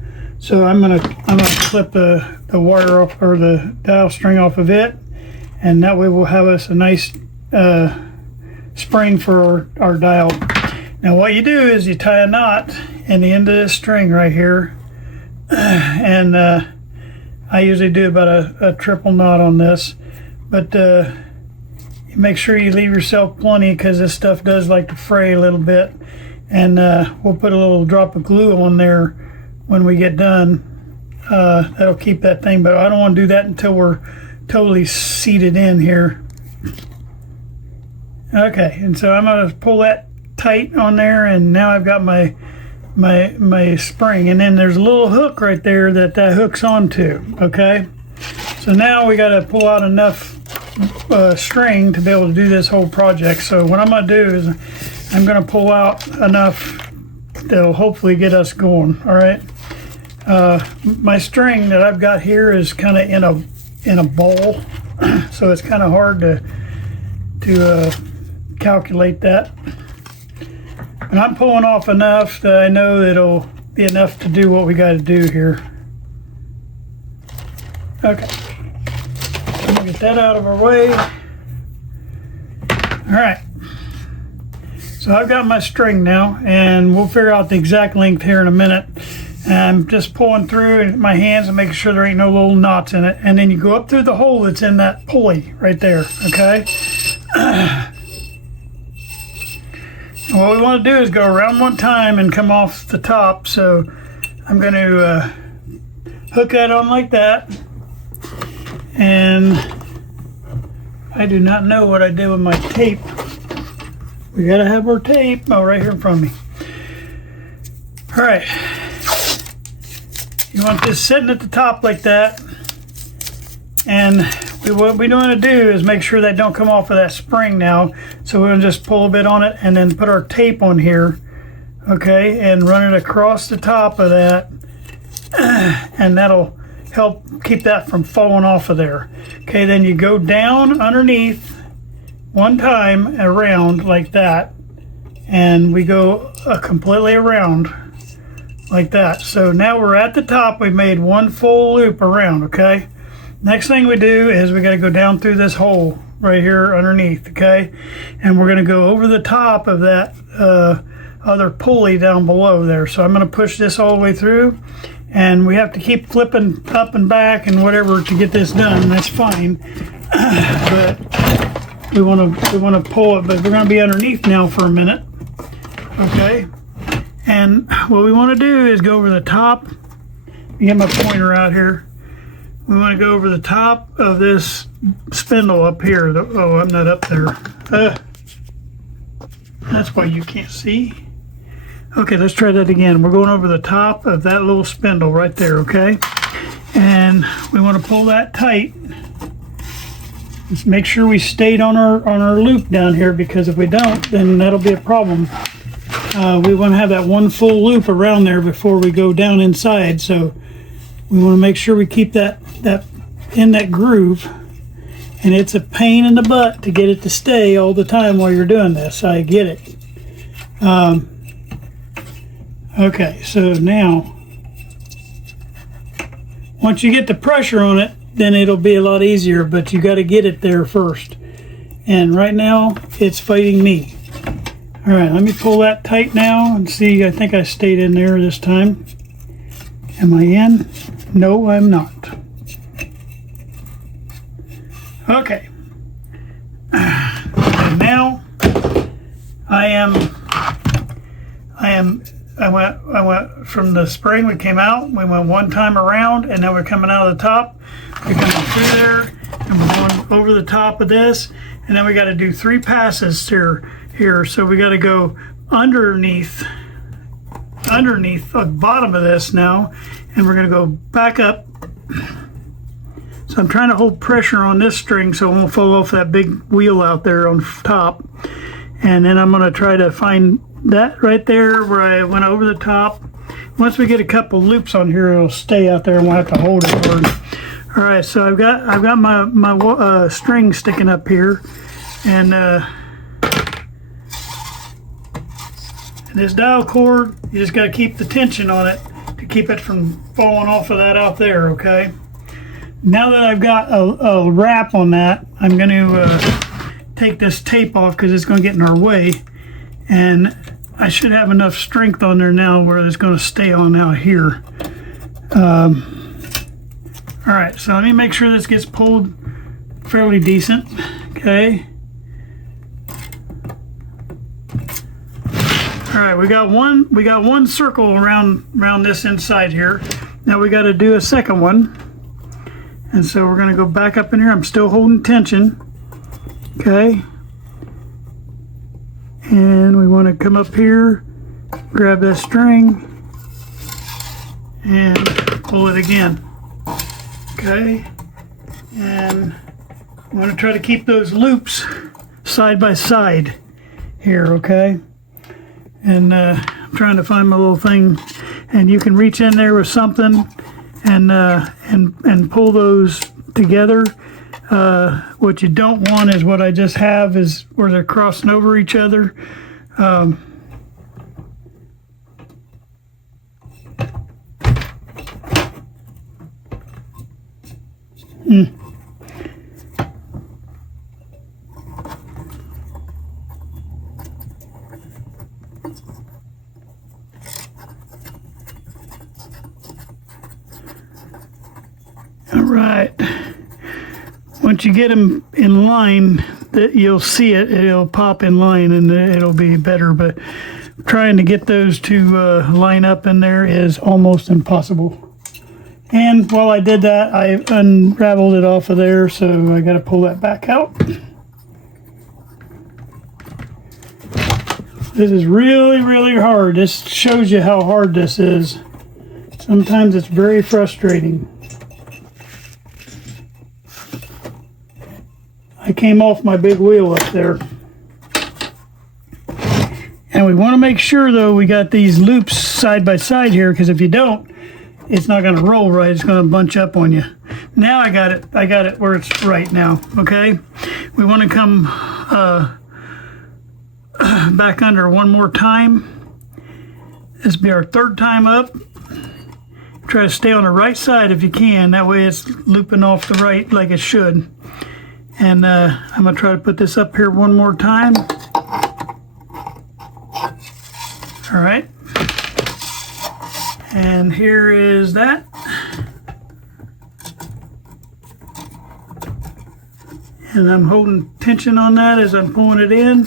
So I'm gonna clip the wire off, or the dial string off of it, and that way we'll have us a nice spring for our dial. Now what you do is you tie a knot in the end of this string right here, and I usually do about a triple knot on this, but you make sure you leave yourself plenty, because this stuff does like to fray a little bit, and we'll put a little drop of glue on there when we get done. That'll keep that thing, but I don't want to do that until we're totally seated in here. Okay, and so I'm going to pull that tight on there, and now I've got my spring, and then there's a little hook right there that hooks onto. Okay, so now we got to pull out enough string to be able to do this whole project. So what I'm going to do is I'm going to pull out enough that'll hopefully get us going. All right, my string that I've got here is kind of in a bowl, so it's kind of hard to calculate that. And I'm pulling off enough that I know that it'll be enough to do what we got to do here. Okay, I'm gonna get that out of our way. All right, so I've got my string now, and we'll figure out the exact length here in a minute. And I'm just pulling through my hands and making sure there ain't no little knots in it, and then you go up through the hole that's in that pulley right there. Okay. What we want to do is go around one time and come off the top. So I'm going to hook that on like that, and I do not know what I did with my tape. We got to have our tape. Oh, right here in front of me. All right, you want this sitting at the top like that, and what we want to do is make sure that don't come off of that spring now. So we're going to just pull a bit on it and then put our tape on here, okay, and run it across the top of that, and that'll help keep that from falling off of there. Okay, then you go down underneath one time around like that, and we go completely around like that. So now we're at the top. We made one full loop around. Okay, next thing we do is we got to go down through this hole right here underneath. Okay, and we're going to go over the top of that other pulley down below there. So I'm going to push this all the way through, and we have to keep flipping up and back and whatever to get this done. That's fine, but we want to pull it. But we're going to be underneath now for a minute. Okay, and what we want to do is go over the top. Get my pointer out here. We want to go over the top of this spindle up here. Oh, I'm not up there. That's why you can't see. Okay, let's try that again. We're going over the top of that little spindle right there, okay? And we want to pull that tight. Just make sure we stayed on our loop down here, because if we don't, then that'll be a problem. We want to have that one full loop around there before we go down inside. So we want to make sure we keep that in that groove. And it's a pain in the butt to get it to stay all the time while you're doing this. I get it. Okay, so now once you get the pressure on it, then it'll be a lot easier, but you got to get it there first. And right now it's fighting me. All right, let me pull that tight now and see. I think I stayed in there this time. Am I in? No, I'm not. Okay. And now I went from the spring. We came out. We went one time around, and now we're coming out of the top. We're coming through there, and we're going over the top of this, and then we got to do 3 passes here. So we got to go underneath the bottom of this now, and we're going to go back up. So I'm trying to hold pressure on this string so it won't fall off that big wheel out there on top. And then I'm going to try to find that right there where I went over the top. Once we get a couple loops on here, it'll stay out there and we'll have to hold it hard. All right, so I've got my string sticking up here, and this dial cord, you just got to keep the tension on it to keep it from falling off of that out there, okay? Now that I've got a wrap on that, I'm going to take this tape off because it's going to get in our way. And I should have enough strength on there now where it's going to stay on out here. All right, so let me make sure this gets pulled fairly decent, okay? All right, we got one circle around this inside here. Now we got to do a second one. And so we're going to go back up in here. I'm still holding tension. Okay. And we want to come up here, grab that string, and pull it again. Okay. And I want to try to keep those loops side by side here, okay? And I'm trying to find my little thing. And you can reach in there with something and pull those together. What you don't want is what I just have is where they're crossing over each other. All right. Once you get them in line, that you'll see it'll pop in line and it'll be better. But trying to get those to line up in there is almost impossible. And while I did that, I unraveled it off of there, so I got to pull that back out. This is really, really hard. This shows you how hard this is. Sometimes it's very frustrating. I came off my big wheel up there. And we want to make sure, though, we got these loops side by side here, because if you don't, it's not going to roll right. It's going to bunch up on you. Now I got it where it's right now, okay? We want to come back under one more time. This will be our third time up. Try to stay on the right side if you can. That way it's looping off the right like it should. And I'm going to try to put this up here one more time. All right. And here is that. And I'm holding tension on that as I'm pulling it in.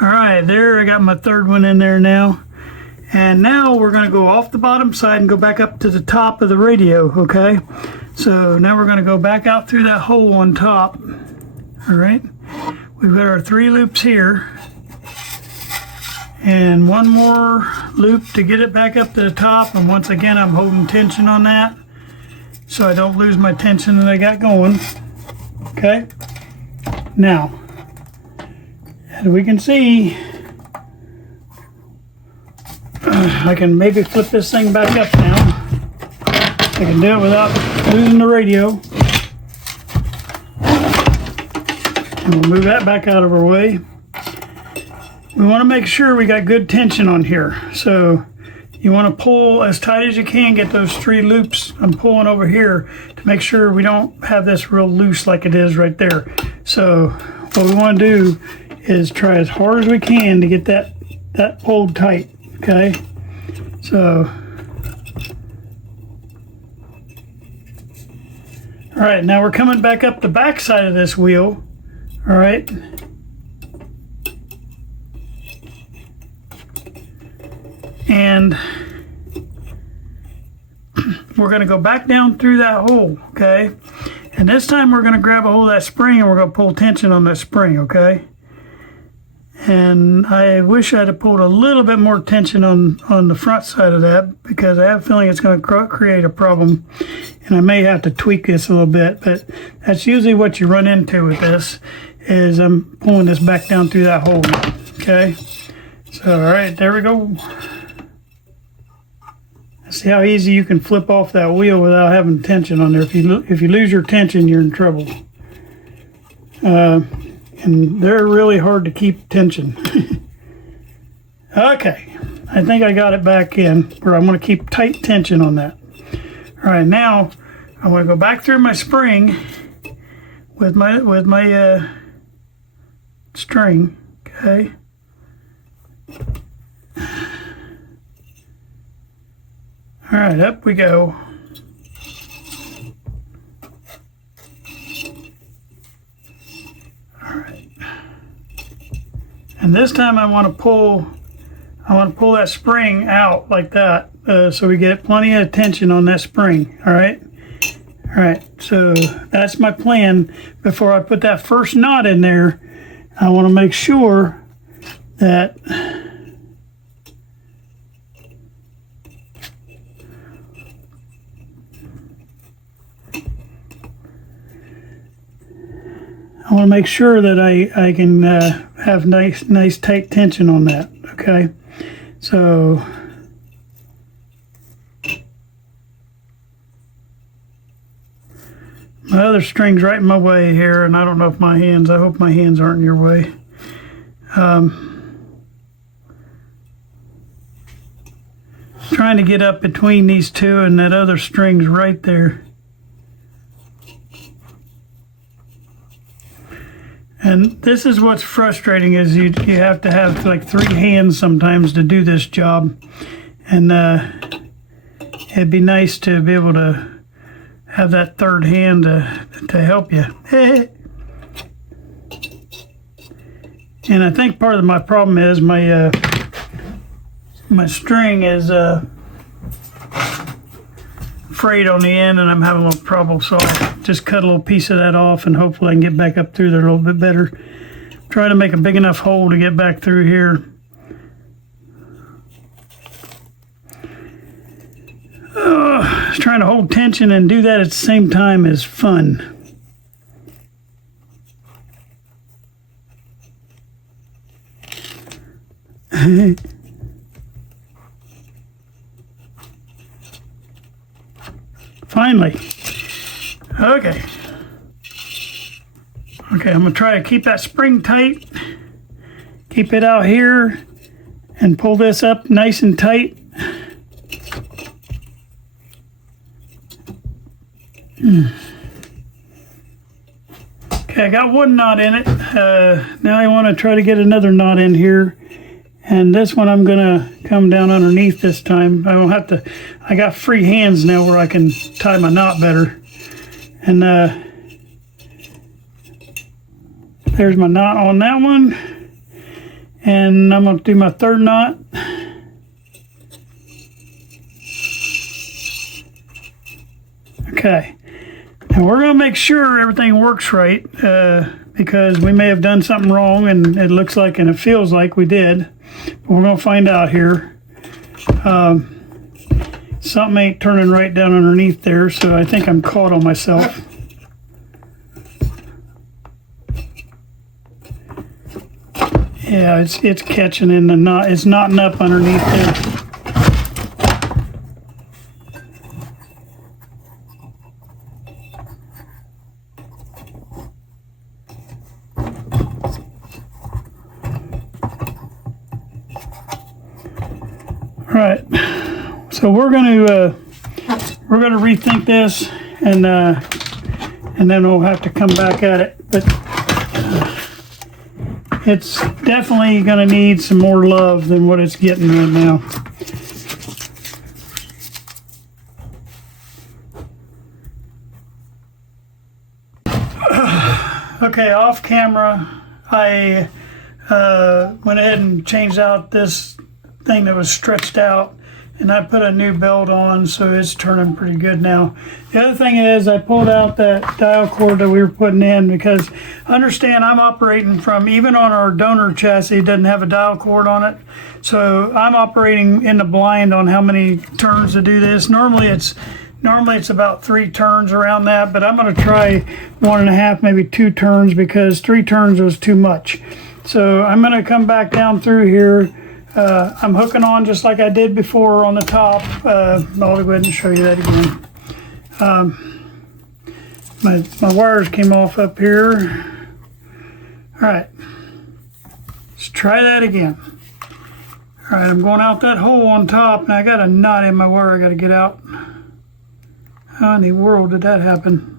All right, there, I got my third one in there now. And now we're going to go off the bottom side and go back up to the top of the radio, okay? So now we're going to go back out through that hole on top. All right, we've got our 3 loops here. And one more loop to get it back up to the top. And once again, I'm holding tension on that so I don't lose my tension that I got going. Okay. Now, as we can see, I can maybe flip this thing back up now. I can do it without losing the radio. And we'll move that back out of our way. We want to make sure we got good tension on here. So you want to pull as tight as you can, get those 3 loops. I'm pulling over here to make sure we don't have this real loose like it is right there. So what we want to do is try as hard as we can to get that pulled tight, okay? So, all right, now we're coming back up the back side of this wheel, all right? And we're going to go back down through that hole, okay? And this time we're going to grab a hold of that spring and we're going to pull tension on that spring, okay? And I wish I'd have pulled a little bit more tension on the front side of that, because I have a feeling it's going to create a problem. And I may have to tweak this a little bit, but that's usually what you run into with this, is I'm pulling this back down through that hole, okay? So, all right, there we go. See how easy you can flip off that wheel without having tension on there. If you lose your tension, you're in trouble. And they're really hard to keep tension. Okay, I think I got it back in where I'm going to keep tight tension on that. All right, now I'm going to go back through my spring with my string. Okay. All right, up we go. All right. And this time I want to pull that spring out like that, so we get plenty of tension on that spring. All right. All right. So that's my plan. Before I put that first knot in there, I want to make sure that I can have nice tight tension on that. Okay, so my other string's right in my way here, and I don't know if I hope my hands aren't in your way. Trying to get up between these two, and that other string's right there. And this is what's frustrating, is you have to have like 3 hands sometimes to do this job. And it'd be nice to be able to have that third hand to help you. And I think part of my problem is my string is frayed on the end, and I'm having a little trouble, so I just cut a little piece of that off, and hopefully I can get back up through there a little bit better. Try to make a big enough hole to get back through here. Trying to hold tension and do that at the same time is fun. Finally. Okay. Okay, I'm going to try to keep that spring tight. Keep it out here and pull this up nice and tight. Okay, I got one knot in it. Now I want to try to get another knot in here. And this one I'm going to come down underneath this time. I don't have to, I got free hands now where I can tie my knot better. And there's my knot on that one. And I'm going to do my third knot. Okay. Now we're going to make sure everything works right, because we may have done something wrong, and it looks like and it feels like we did. But we're going to find out here. Something ain't turning right down underneath there, so I think I'm caught on myself. Yeah, it's catching in the knot. It's knotting up underneath there. All right, so we're going to rethink this, and then we'll have to come back at it. But it's definitely going to need some more love than what it's getting right now. Okay, off camera, I went ahead and changed out this thing that was stretched out, and I put a new belt on, so it's turning pretty good now. The other thing is I pulled out that dial cord that we were putting in, because understand I'm operating from, even on our donor chassis, it doesn't have a dial cord on it, so I'm operating in the blind on how many turns to do this. Normally it's about 3 turns around that, but I'm going to try 1.5, maybe 2 turns, because 3 turns was too much. So I'm going to come back down through here. I'm hooking on just like I did before on the top. I'll go ahead and show you that again. My wires came off up here. All right, let's try that again. All right, I'm going out that hole on top, and I got a knot in my wire I got to get out. How in the world did that happen?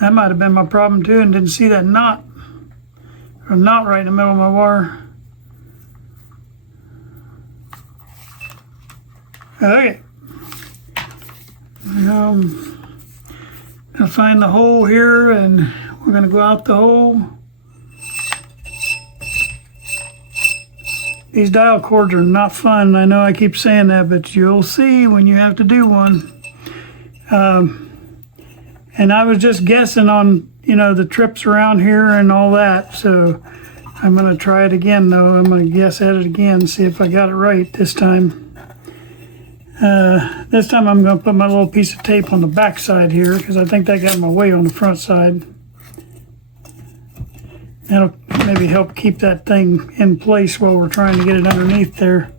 That might have been my problem too, and didn't see that knot. A knot right in the middle of my wire. Okay. Gonna find the hole here, and we're gonna go out the hole. These dial cords are not fun. I know I keep saying that, but you'll see when you have to do one. And I was just guessing on, the trips around here and all that. So I'm gonna try it again though. I'm gonna guess at it again, see if I got it right this time. This time I'm gonna put my little piece of tape on the back side here, because I think that got in my way on the front side. That'll maybe help keep that thing in place while we're trying to get it underneath there.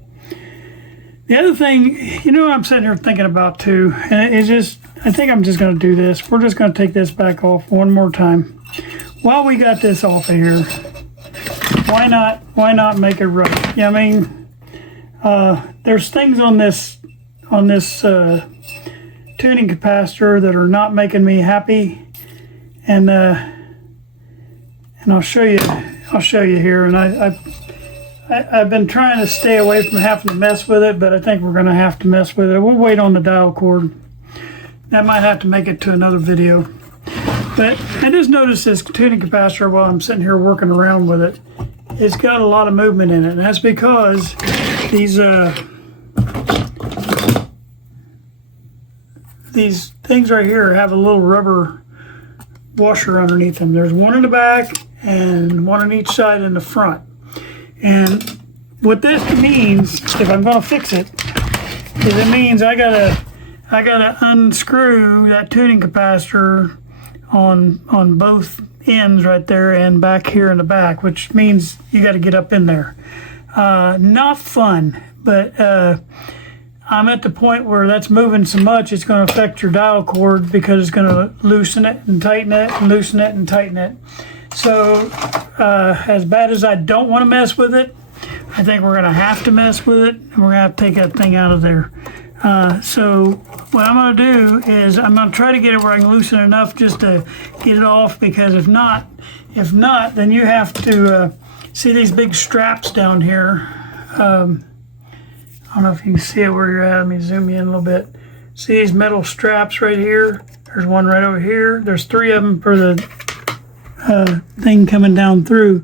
The other thing, what I'm sitting here thinking about too, and it's just, I think I'm just going to do this. We're just going to take this back off one more time. While we got this off of here, why not make it right? Yeah, I mean, there's things on this tuning capacitor that are not making me happy, and I'll show you here. And I've been trying to stay away from having to mess with it, but I think we're going to have to mess with it. We'll wait on the dial cord. That might have to make it to another video. But I just noticed this tuning capacitor while I'm sitting here working around with it. It's got a lot of movement in it, and that's because these things right here have a little rubber washer underneath them. There's one in the back and one on each side in the front. And what this means, if I'm going to fix it, is it means I gotta unscrew that tuning capacitor on both ends right there and back here in the back, which means you got to get up in there. Not fun, but I'm at the point where that's moving so much it's going to affect your dial cord, because it's going to loosen it and tighten it and loosen it and tighten it. So as bad as I don't want to mess with it, I think we're going to have to mess with it, and we're going to have to take that thing out of there. So what I'm going to do is I'm going to try to get it where I can loosen it enough just to get it off, because if not, then you have to see these big straps down here. I don't know if you can see it where you're at. Let me zoom you in a little bit. See these metal straps right here? There's one right over here. There's 3 of them for the thing coming down through,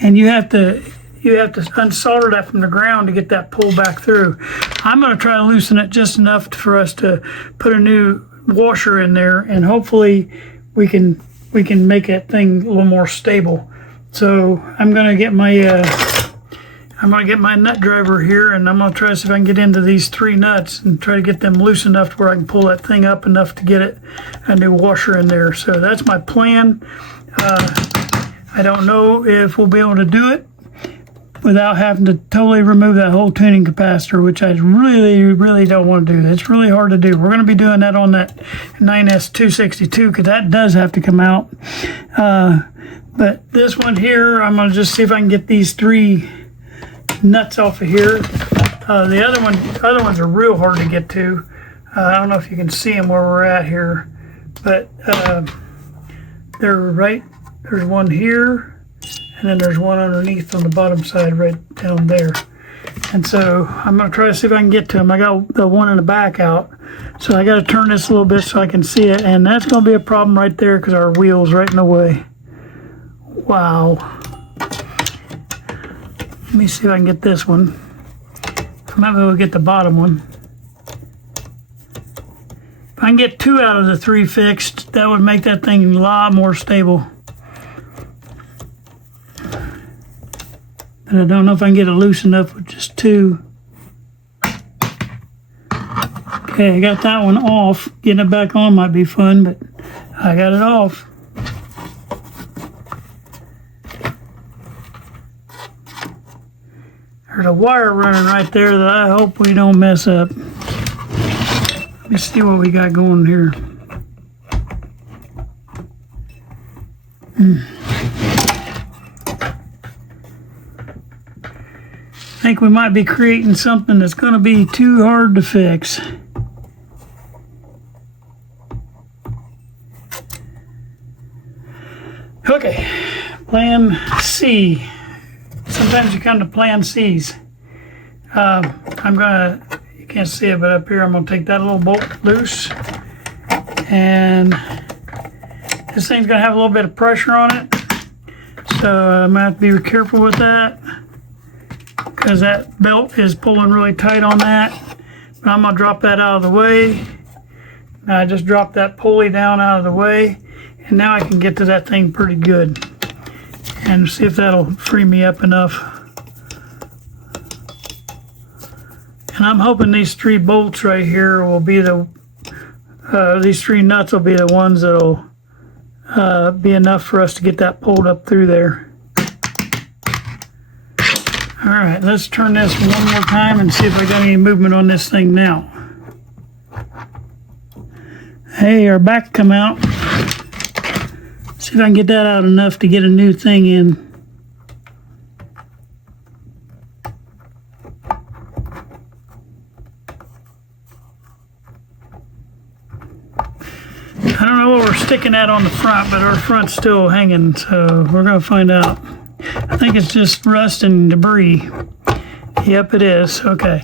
and you have to unsolder that from the ground to get that pull back through. I'm going to try to loosen it just enough for us to put a new washer in there, and hopefully we can make that thing a little more stable. So I'm going to get my nut driver here, and I'm going to try to see if I can get into these 3 nuts and try to get them loose enough to where I can pull that thing up enough to get a new washer in there. So that's my plan. I don't know if we'll be able to do it without having to totally remove that whole tuning capacitor, which I really don't want to do. It's really hard to do. We're going to be doing that on that 9S262, because that does have to come out. But this one here, I'm going to just see if I can get these 3 nuts off of here. The other ones are real hard to get to. I don't know if you can see them where we're at here, but they're right. There's one here, and then there's one underneath on the bottom side right down there. And so I'm going to try to see if I can get to them. I got the one in the back out, so I got to turn this a little bit so I can see it, and that's going to be a problem right there because our wheel's right in the way. Wow. Let me see if I can get this one. I might be able to get the bottom one. If I can get 2 out of the 3 fixed, that would make that thing a lot more stable. But I don't know if I can get it loose enough with just 2. Okay, I got that one off. Getting it back on might be fun, but I got it off. There's a wire running right there that I hope we don't mess up. Let me see what we got going here. think we might be creating something that's going to be too hard to fix. Okay, plan C. Sometimes you come to plan C's. You can't see it, but up here I'm gonna take that little bolt loose. And this thing's gonna have a little bit of pressure on it. So I'm gonna have to be careful with that because that belt is pulling really tight on that. But I'm gonna drop that out of the way. Now I just dropped that pulley down out of the way. And now I can get to that thing pretty good and see if that'll free me up enough. And I'm hoping these 3 bolts right here will be these 3 nuts will be the ones that'll be enough for us to get that pulled up through there. All right, let's turn this one more time and see if I got any movement on this thing now. Hey, our back come out. See if I can get that out enough to get a new thing in. I don't know what we're sticking at on the front, but our front's still hanging, so we're going to find out. I think it's just rust and debris. Yep, it is. Okay,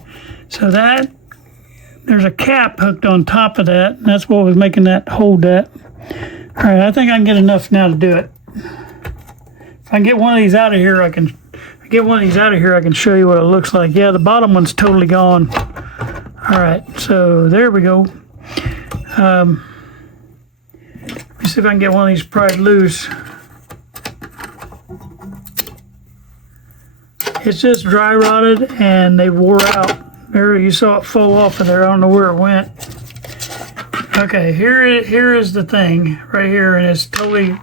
so there's a cap hooked on top of that, and that's what was making that hold that. All right, I think I can get enough now to do it. If I can get one of these out of here, I can show you what it looks like. Yeah, the bottom one's totally gone. All right, so there we go. Let me see if I can get one of these pried loose. It's just dry rotted and they wore out. There, you saw it fall off of there. I don't know where it went. Okay, here is the thing right here, and it's totally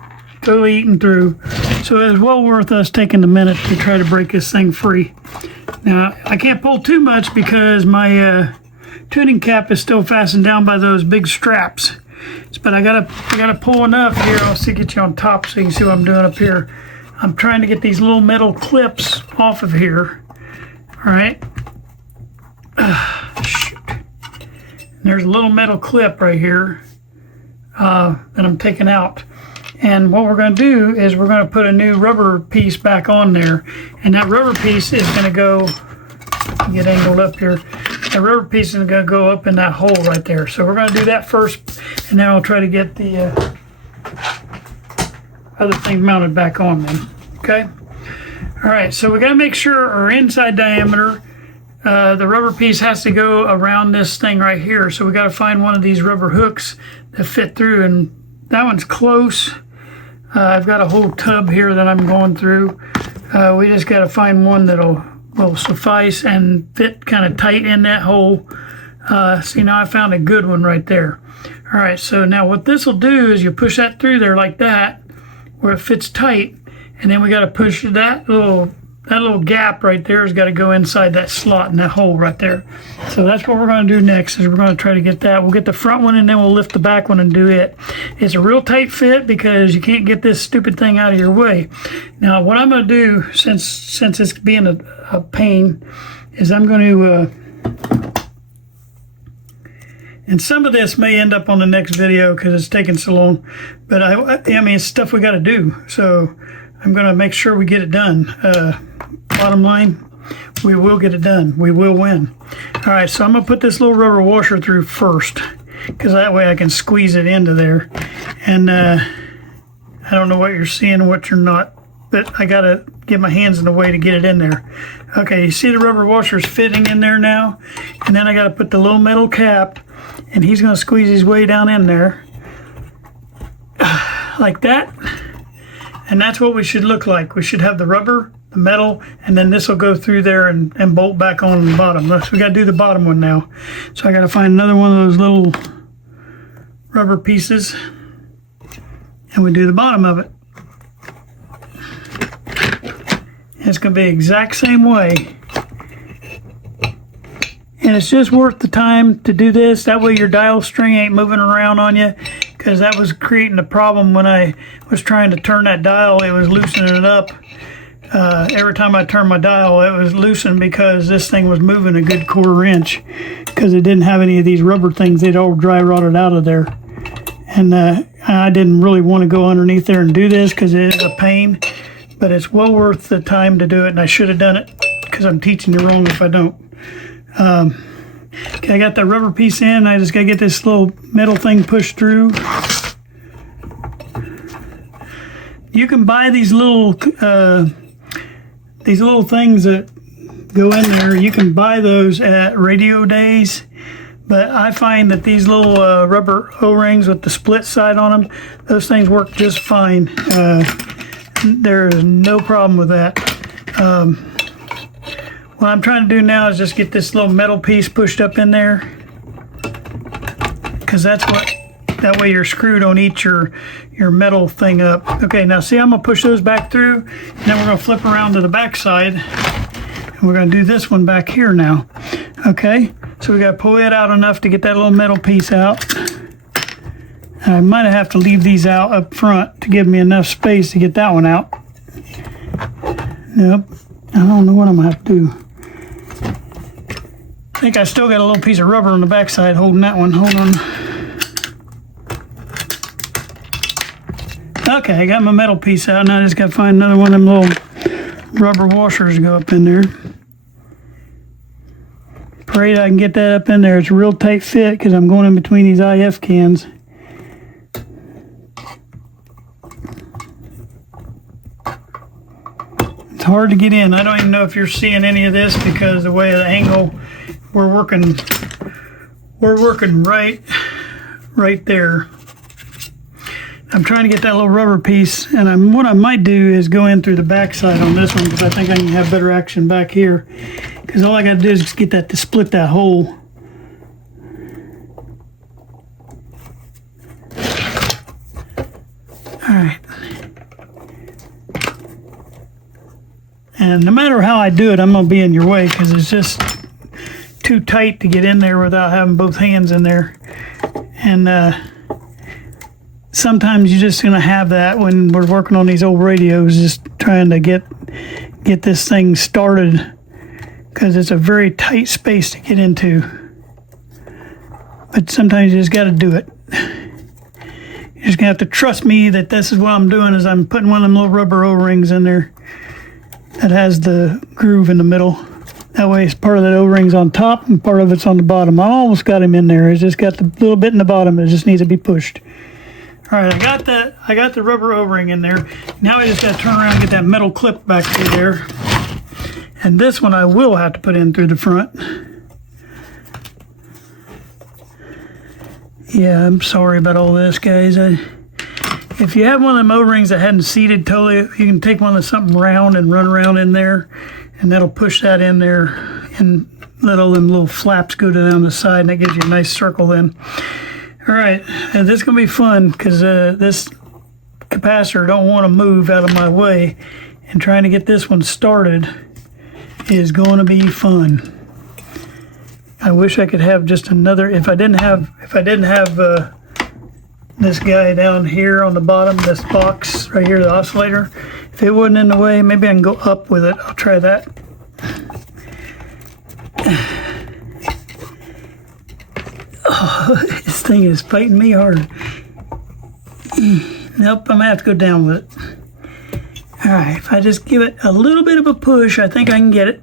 eaten through. So it's well worth us taking a minute to try to break this thing free. Now I can't pull too much because my tuning cap is still fastened down by those big straps. But I gotta pull enough here. I'll see get you on top so you can see what I'm doing up here. I'm trying to get these little metal clips off of here. All right. Shoot. There's a little metal clip right here that I'm taking out. And what we're going to do is we're going to put a new rubber piece back on there. And that rubber piece is going to go, get angled up here. That rubber piece is going to go up in that hole right there. So we're going to do that first, and then I'll try to get the other thing mounted back on then. Okay? All right, so we got to make sure our inside diameter, the rubber piece has to go around this thing right here. So we got to find one of these rubber hooks that fit through, and that one's close. I've got a whole tub here that I'm going through. We just got to find one that'll will suffice and fit kind of tight in that hole. See, now I found a good one right there. All right, so now what this will do is you push that through there like that, where it fits tight, and then we got to push that little gap right there has got to go inside that slot in that hole right there. So that's what we're going to do next, is we're going to try to get that. We'll get the front one and then we'll lift the back one and do it. It's a real tight fit because you can't get this stupid thing out of your way. Now what I'm going to do, since it's being a pain, is I'm going to and some of this may end up on the next video because it's taking so long, but I mean, it's stuff we got to do, so I'm going to make sure we get it done. Bottom line, we will get it done. We will win. All right, so I'm going to put this little rubber washer through first, because that way I can squeeze it into there. And I don't know what you're seeing and what you're not, but I got to get my hands in the way to get it in there. Okay, you see the rubber washer's fitting in there now, and then I got to put the little metal cap, and he's going to squeeze his way down in there like that. And that's what we should look like. We should have the rubber, the metal, and then this will go through there and bolt back on the bottom. So we got to do the bottom one now. So I got to find another one of those little rubber pieces, and we do the bottom of it. And it's going to be the exact same way. And it's just worth the time to do this. That way your dial string ain't moving around on you, because that was creating a problem when I was trying to turn that dial. It was loosening it up. every time I turned my dial, it was loosened because this thing was moving a good 1/4 inch because it didn't have any of these rubber things. They'd all dry rotted out of there. And I didn't really want to go underneath there and do this because it is a pain, but it's well worth the time to do it, and I should have done it because I'm teaching you wrong if I don't. Okay, I got that rubber piece in. I just got to get this little metal thing pushed through. You can buy these little things that go in there. You can buy those at Radio Days, but I find that these little rubber O-rings with the split side on them, those things work just fine. There is no problem with that. What I'm trying to do now is just get this little metal piece pushed up in there, because that way your screw don't eat your metal thing up. Okay, now see, I'm gonna push those back through, and then we're gonna flip around to the back side, and we're gonna do this one back here now. Okay, so we gotta pull it out enough to get that little metal piece out. I might have to leave these out up front to give me enough space to get that one out. Nope, I don't know what I'm gonna have to do. I think I still got a little piece of rubber on the back side holding that one. Hold on. Okay, I got my metal piece out. Now I just got to find another one of them little rubber washers to go up in there. Pray I can get that up in there. It's a real tight fit because I'm going in between these IF cans. It's hard to get in. I don't even know if you're seeing any of this because the way the angle we're working right there. I'm trying to get that little rubber piece, and what I might do is go in through the back side on this one because I think I can have better action back here, because all I got to do is just get that to split that hole. Alright. And no matter how I do it, I'm going to be in your way because it's just too tight to get in there without having both hands in there. And sometimes you're just going to have that when we're working on these old radios, just trying to get this thing started because it's a very tight space to get into. But sometimes you just got to do it. You're just going to have to trust me that this is what I'm doing, is I'm putting one of them little rubber O-rings in there that has the groove in the middle. That way it's part of that O-ring's on top and part of it's on the bottom. I almost got him in there. It's just got the little bit in the bottom. It just needs to be pushed. All right, I got the rubber O-ring in there. Now I just got to turn around and get that metal clip back through there. And this one I will have to put in through the front. Yeah, I'm sorry about all this, guys. If you have one of them O-rings that hadn't seated totally, you can take one that's something round and run around in there, and that'll push that in there, and let all them little flaps go down the side, and that gives you a nice circle then. All right, and this is going to be fun because this capacitor don't want to move out of my way, and trying to get this one started is going to be fun. I wish I could have just another. If I didn't have this guy down here on the bottom, this box right here, the oscillator. If it wasn't in the way, maybe I can go up with it. I'll try that. Oh, this thing is fighting me hard. Nope, I'm gonna have to go down with it. All right, if I just give it a little bit of a push, I think I can get it.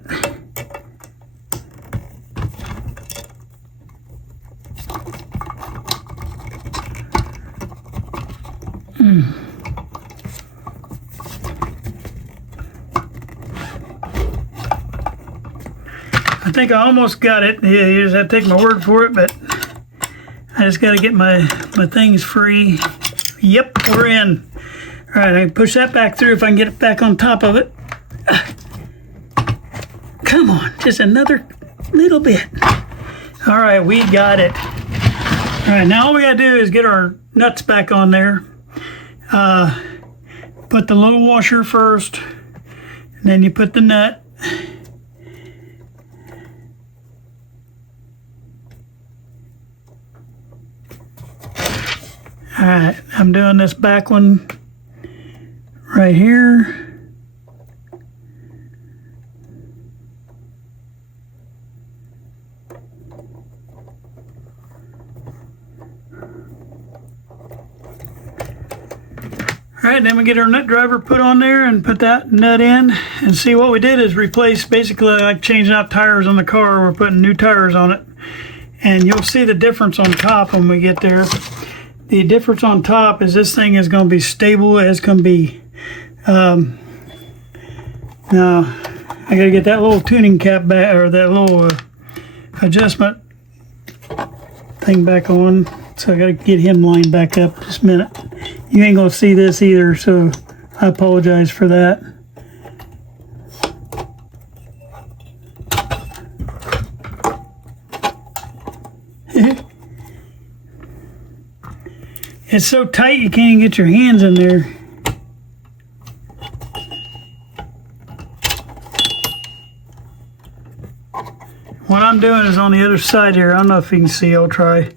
I think I almost got it. Yeah, you just have to take my word for it, but I just got to get my things free. Yep, we're in. All right, I can push that back through if I can get it back on top of it. Come on, just another little bit. All right, we got it. All right, now all we got to do is get our nuts back on there. Put the little washer first, and then you put the nut. All right, I'm doing this back one right here. All right, then we get our nut driver put on there and put that nut in. And see, what we did is replace, basically like changing out tires on the car. We're putting new tires on it. And you'll see the difference on top when we get there. The difference on top is this thing is going to be stable as can be. Now, I got to get that little tuning cap back, or that little adjustment thing back on. So I got to get him lined back up just a minute. You ain't going to see this either, so I apologize for that. It's so tight you can't even get your hands in there. What I'm doing is on the other side here. I don't know if you can see. I'll try.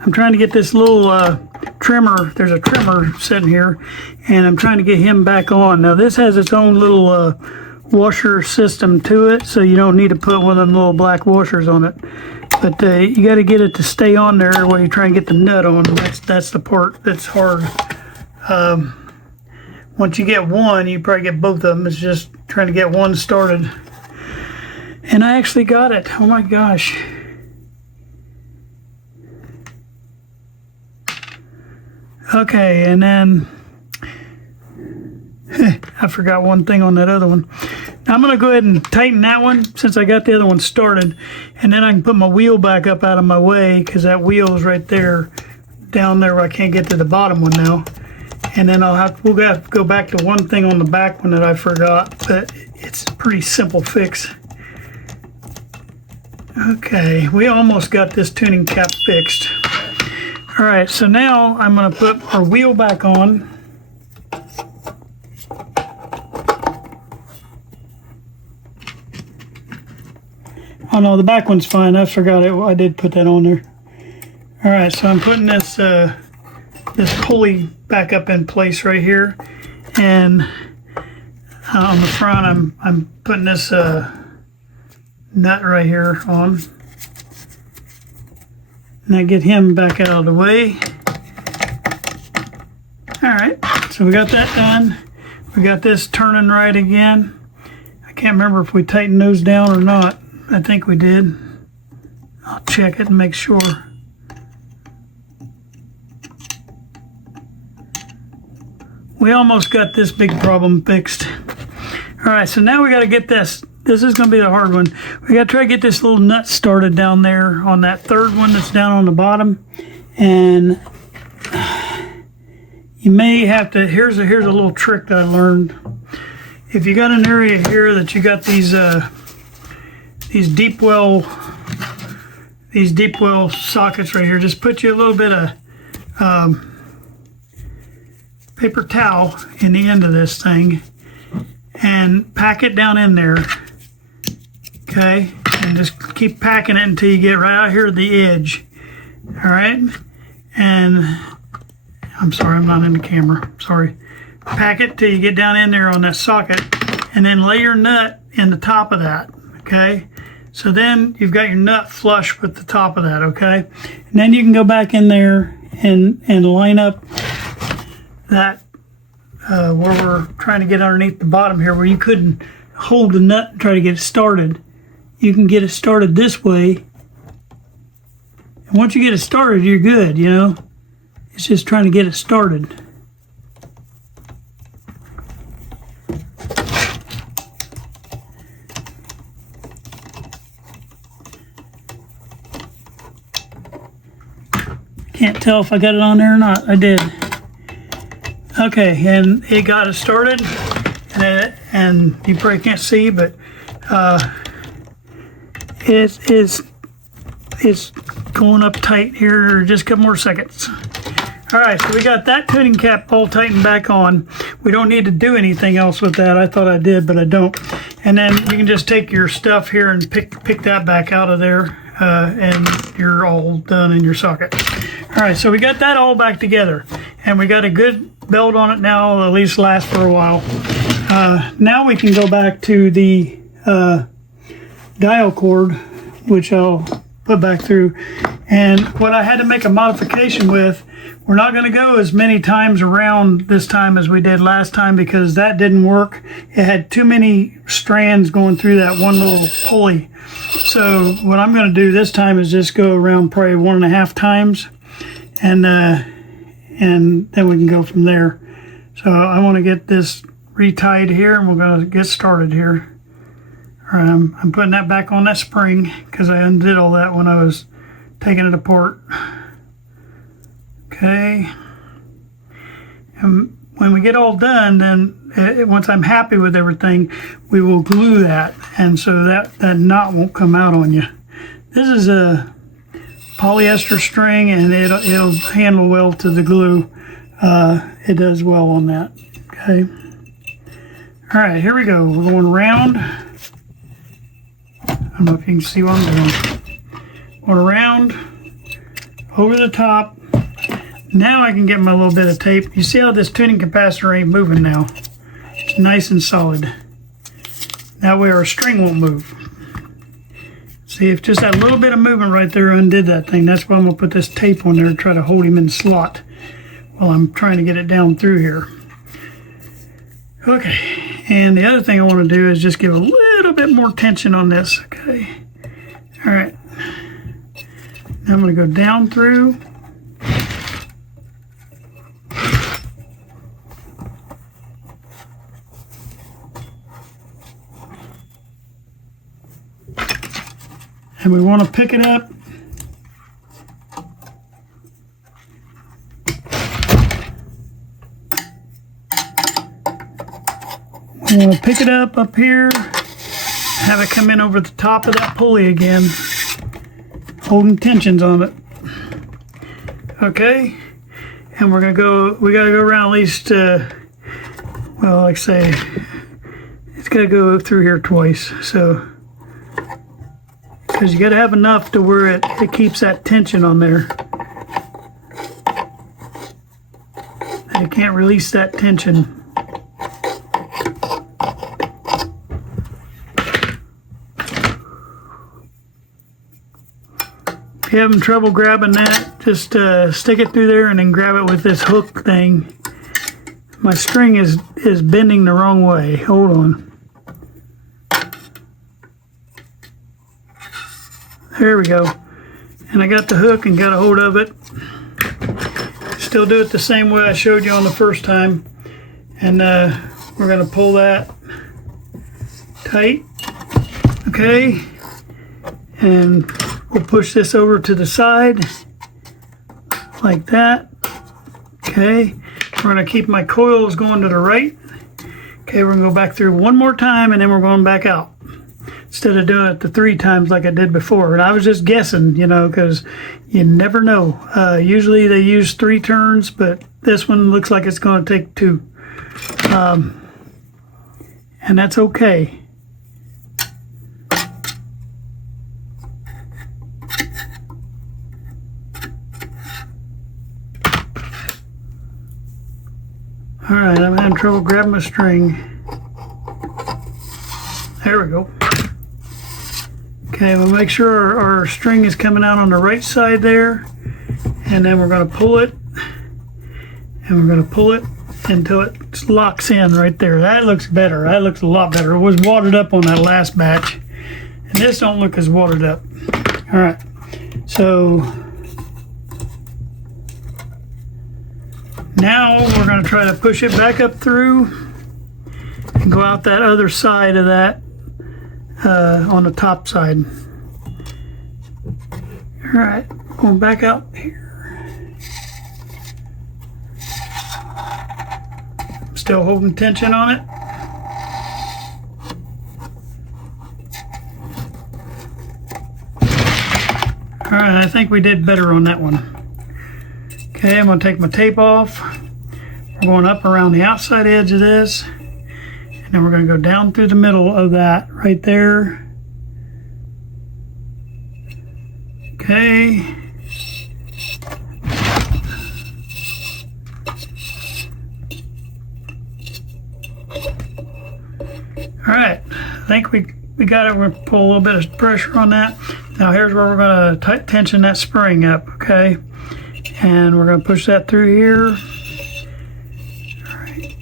I'm trying to get this little trimmer. There's a trimmer sitting here, and I'm trying to get him back on. Now this has its own little washer system to it, so you don't need to put one of them little black washers on it. But you got to get it to stay on there while you're trying to get the nut on. That's the part that's hard. Once you get one, you probably get both of them. It's just trying to get one started. And I actually got it. Oh my gosh. Okay, and then I forgot one thing on that other one. Now I'm going to go ahead and tighten that one since I got the other one started. And then I can put my wheel back up out of my way because that wheel is right there, down there where I can't get to the bottom one now. And then we'll have to go back to one thing on the back one that I forgot, but it's a pretty simple fix. Okay, we almost got this tuning cap fixed. All right, so now I'm going to put our wheel back on. Oh no, the back one's fine. I forgot it. I did put that on there. All right, so I'm putting this this pulley back up in place right here, and on the front I'm putting this nut right here on. And I get him back out of the way. All right, so we got that done. We got this turning right again. I can't remember if we tightened those down or not. I think we did. I'll check it and make sure. We almost got this big problem fixed. All right, so now we got to get this. This is going to be the hard one. We got to try to get this little nut started down there on that third one that's down on the bottom. And you may have to, here's a little trick that I learned. If you got an area here that you got these deep well sockets right here, just put you a little bit of paper towel in the end of this thing and pack it down in there. Okay, and just keep packing it until you get right out here at the edge. All right, and I'm sorry, I'm not in the camera. Sorry. Pack it till you get down in there on that socket, and then lay your nut in the top of that. Okay, so then you've got your nut flush with the top of that. Okay, and then you can go back in there and line up that where we're trying to get underneath the bottom here, where you couldn't hold the nut and try to get it started. You can get it started this way, and once you get it started, you're good. You know, it's just trying to get it started. Can't tell if I got it on there or not. I did. Okay, and it got it started, and you probably can't see, but it's going up tight here. Just a couple more seconds. All right, so we got that tuning cap all tightened back on. We don't need to do anything else with that. I thought I did, but I don't. And then you can just take your stuff here and pick that back out of there, and you're all done in your socket. All right, so we got that all back together, and we got a good belt on it now. It'll at least last for a while. Now we can go back to the dial cord, which I'll put back through, And what I had to make a modification with, we're not going to go as many times around this time as we did last time because that didn't work. It had too many strands going through that one little pulley. So what I'm going to do this time is just go around probably 1.5 times, and then we can go from there. So I want to get this retied here, and we're going to get started here. All right, I'm putting that back on that spring because I undid all that when I was taking it apart. Okay. And when we get all done, then once I'm happy with everything, we will glue that, and so that knot won't come out on you. This is a polyester string, and it'll handle well to the glue. It does well on that. Okay. All right, here we go. We're going round. I don't know if you can see what I'm doing. Going around, over the top. Now I can get my little bit of tape. You see how this tuning capacitor ain't moving now? It's nice and solid. That way our string won't move. See, if just that little bit of movement right there undid that thing. That's why I'm going to put this tape on there and try to hold him in the slot while I'm trying to get it down through here. Okay, and the other thing I want to do is just give a little bit more tension on this. Okay, all right. Now I'm going to go down through. And we want to pick it up. We want to pick it up here, have it come in over the top of that pulley again, holding tensions on it. Okay, and we got to go around at least, well, like I say, it's got to go through here twice. So, because you got to have enough to where it keeps that tension on there. And you can't release that tension. If you're having trouble grabbing that, just stick it through there and then grab it with this hook thing. My string is bending the wrong way. Hold on. There we go. And I got the hook and got a hold of it. Still do it the same way I showed you on the first time. And we're going to pull that tight. Okay. And we'll push this over to the side like that. Okay. We're going to keep my coils going to the right. Okay, we're going to go back through one more time, and then we're going back out. Instead of doing it the 3 times like I did before. And I was just guessing, you know, because you never know. Usually they use 3 turns, but this one looks like it's going to take 2. And that's okay. All right, I'm having trouble grabbing my string. There we go. Okay, we'll make sure our string is coming out on the right side there, and then we're going to pull it, and we're going to pull it until it locks in right there. That looks better. That looks a lot better. It was watered up on that last batch, and this don't look as watered up. All right, so now we're going to try to push it back up through and go out that other side of that. On the top side. All right, going back out here. I'm still holding tension on it. All right, I think we did better on that one. Okay, I'm going to take my tape off. We're going up around the outside edge of this. And then we're going to go down through the middle of that right there. Okay. All right. I think we got it. We're going to pull a little bit of pressure on that. Now here's where we're going to tension that spring up, okay? And we're going to push that through here. All right.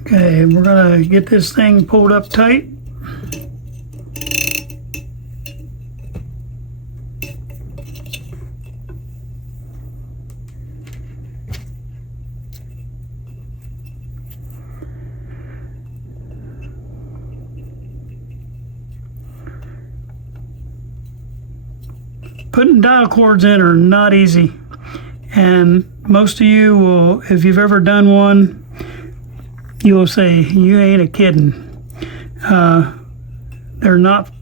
Okay, we're going to get this thing pulled up tight. Putting dial cords in are not easy, and most of you will, if you've ever done one, you will say, you ain't a kidding. They're not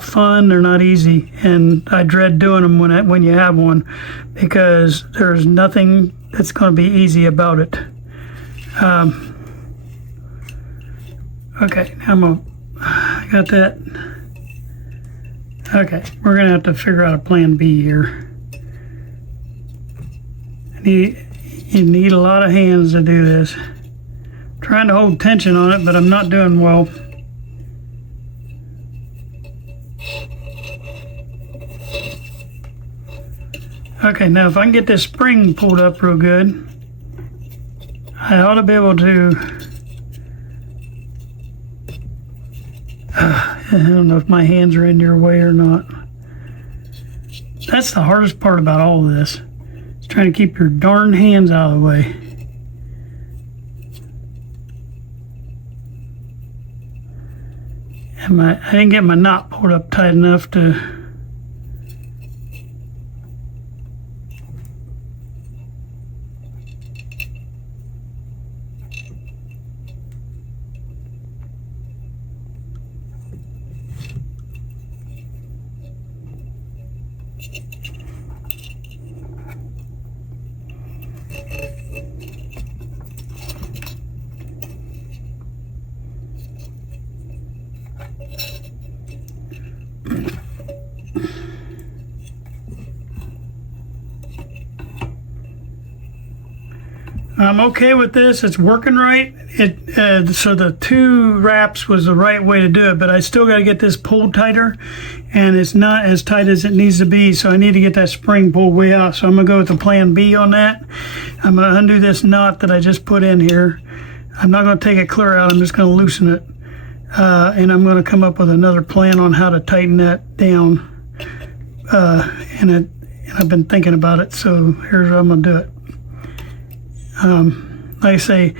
fun, they're not easy, and I dread doing them when you have one, because there's nothing that's going to be easy about it. Okay, I got that. Okay, we're going to have to figure out a plan B here. You need a lot of hands to do this. I'm trying to hold tension on it, but I'm not doing well. Okay, now if I can get this spring pulled up real good, I ought to be able to... I don't know if my hands are in your way or not. That's the hardest part about all of this. Is trying to keep your darn hands out of the way. And I didn't get my knot pulled up tight enough to... I'm okay with this. It's working right. So the 2 wraps was the right way to do it, but I still got to get this pulled tighter, and it's not as tight as it needs to be, so I need to get that spring pulled way out. So I'm going to go with the plan B on that. I'm going to undo this knot that I just put in here. I'm not going to take it clear out. I'm just going to loosen it, and I'm going to come up with another plan on how to tighten that down. And I've been thinking about it, so here's how I'm going to do it. Like I say,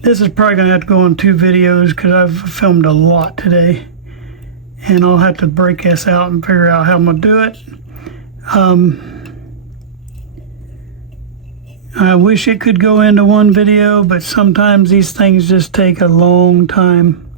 this is probably going to have to go on 2 videos because I've filmed a lot today, and I'll have to break this out and figure out how I'm going to do it. I wish it could go into 1 video, but sometimes these things just take a long time.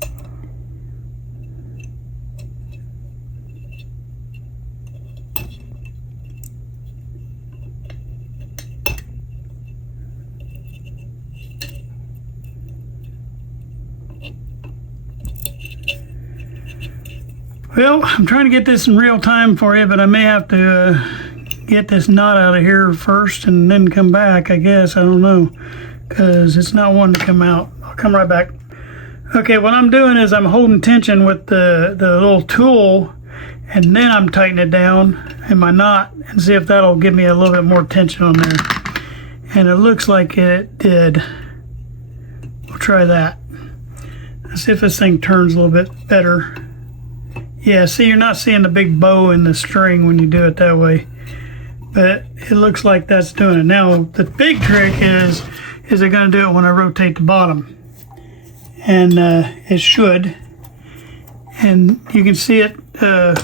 Well, I'm trying to get this in real time for you, but I may have to get this knot out of here first and then come back, I guess. I don't know, because it's not wanting to come out. I'll come right back. Okay, what I'm doing is I'm holding tension with the little tool, and then I'm tightening it down in my knot and see if that'll give me a little bit more tension on there. And it looks like it did. We'll try that. Let's see if this thing turns a little bit better. Yeah, see, you're not seeing the big bow in the string when you do it that way, but it looks like that's doing it. Now, the big trick is it going to do it when I rotate the bottom? And it should. And you can see it. You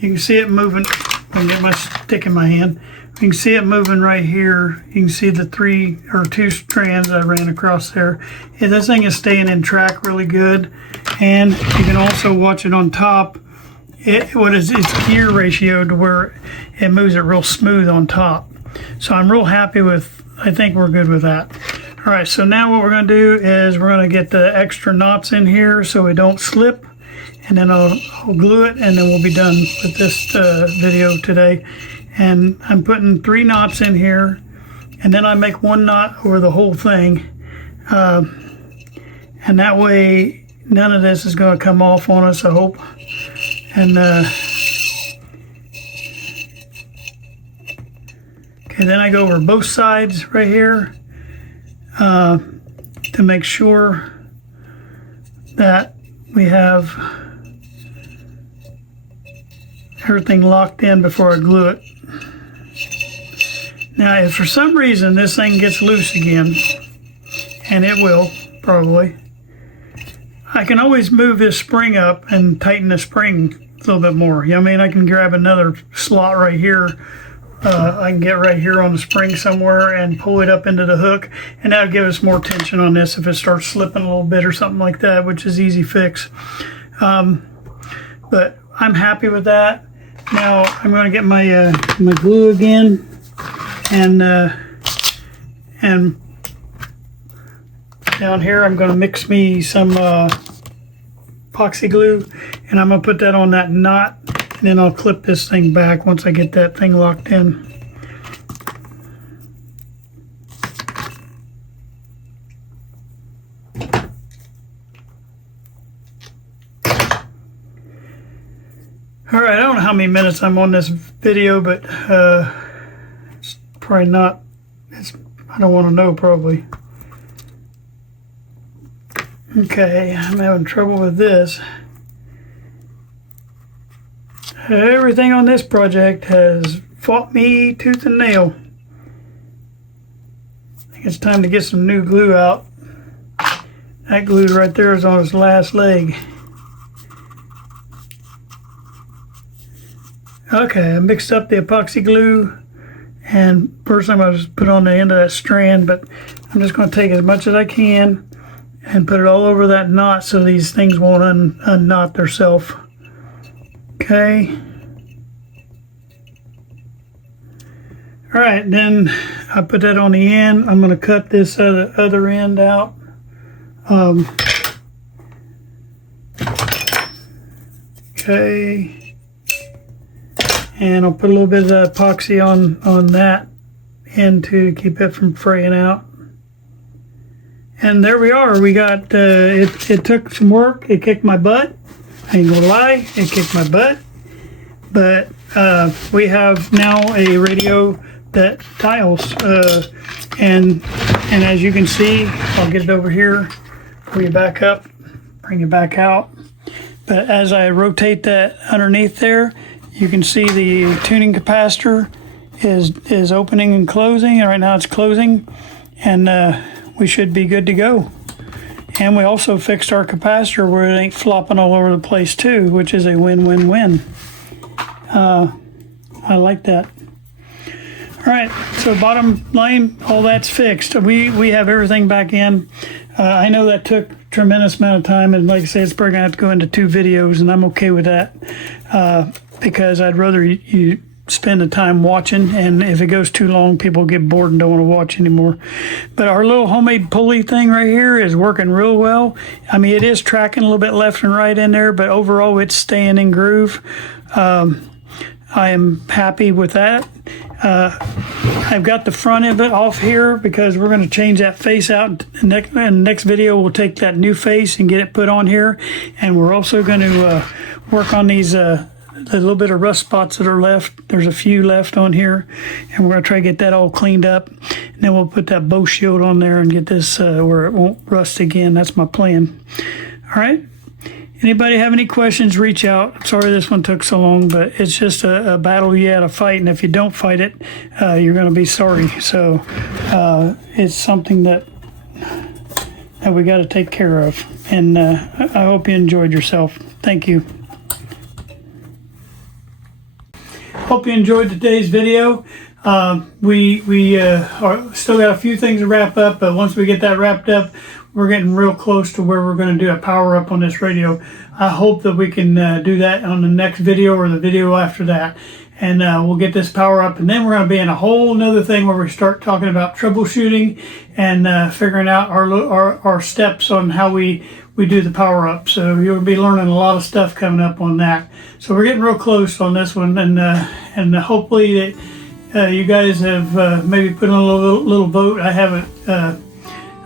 can see it moving. I can get my stick in my hand. You can see it moving right here. You can see the 3 or 2 strands I ran across there. Yeah, this thing is staying in track really good. And you can also watch it on top. Its gear ratio to where it moves it real smooth on top. So I'm real happy with, I think we're good with that. All right, so now what we're gonna do is we're gonna get the extra knots in here so we don't slip. And then I'll glue it, and then we'll be done with this video today. And I'm putting 3 knots in here, and then I make 1 knot over the whole thing. And that way none of this is going to come off on us, I hope. And okay, then I go over both sides right here to make sure that we have everything locked in before I glue it. Now, if for some reason this thing gets loose again, and it will probably, I can always move this spring up and tighten the spring a little bit more. You know what I mean? I can grab another slot right here. I can get right here on the spring somewhere and pull it up into the hook, and that'll give us more tension on this if it starts slipping a little bit or something like that, which is easy fix. But I'm happy with that. Now I'm going to get my my glue again, and down here I'm going to mix me some epoxy glue, and I'm going to put that on that knot, and then I'll clip this thing back once I get that thing locked in. All right, I don't know how many minutes I'm on this video, but it's probably not, I don't want to know probably. Okay, I'm having trouble with this. Everything on this project has fought me tooth and nail. I think it's time to get some new glue out. That glue right there is on its last leg. Okay, I mixed up the epoxy glue, and first I'm going to just put on the end of that strand, but I'm just going to take as much as I can and put it all over that knot so these things won't unknot themselves. Okay. All right, then I put that on the end. I'm going to cut this other end out. Okay. And I'll put a little bit of epoxy on that end to keep it from fraying out. And there we are. We got, it took some work. It kicked my butt. I ain't gonna lie, it kicked my butt. But we have now a radio that dials. And as you can see, I'll get it over here, pull you back up, bring it back out. But as I rotate that underneath there, you can see the tuning capacitor is opening and closing. And right now it's closing, and we should be good to go. And we also fixed our capacitor where it ain't flopping all over the place too, which is a win-win-win. I like that. All right, so bottom line, all that's fixed. We have everything back in. I know that took a tremendous amount of time, and like I said, it's probably gonna have to go into 2 videos, and I'm okay with that because I'd rather you spend the time watching, and if it goes too long, people get bored and don't want to watch anymore. But our little homemade pulley thing right here is working real well. I mean, it is tracking a little bit left and right in there, but overall it's staying in groove. I am happy with that. I've got the front of it off here because we're going to change that face out. In the next video, we'll take that new face and get it put on here. And we're also going to work on these the little bit of rust spots that are left. There's a few left on here, and we're going to try to get that all cleaned up. And then we'll put that bow shield on there and get this where it won't rust again. That's my plan. All right. Anybody have any questions, reach out. Sorry this one took so long, but it's just a battle you had to fight, and if you don't fight it, you're going to be sorry. So it's something that we got to take care of. And I hope you enjoyed yourself. Thank you. Hope you enjoyed today's video. We still got a few things to wrap up, but once we get that wrapped up, we're getting real close to where we're going to do a power up on this radio. I hope that we can do that on the next video or the video after that. And we'll get this power up, and then we're going to be in a whole nother thing where we start talking about troubleshooting and figuring out our steps on how we do the power up. So you'll be learning a lot of stuff coming up on that. So we're getting real close on this one, and hopefully that you guys have maybe put in a little vote. I haven't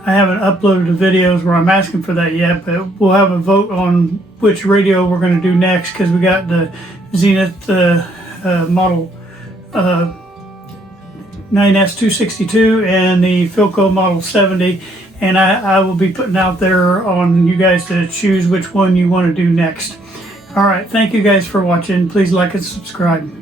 I haven't uploaded the videos where I'm asking for that yet, but we'll have a vote on which radio we're going to do next, because we got the Zenith model 9S262 and the Philco model 70, and I will be putting out there on you guys to choose which one you want to do next. All right, thank you guys for watching. Please like and subscribe.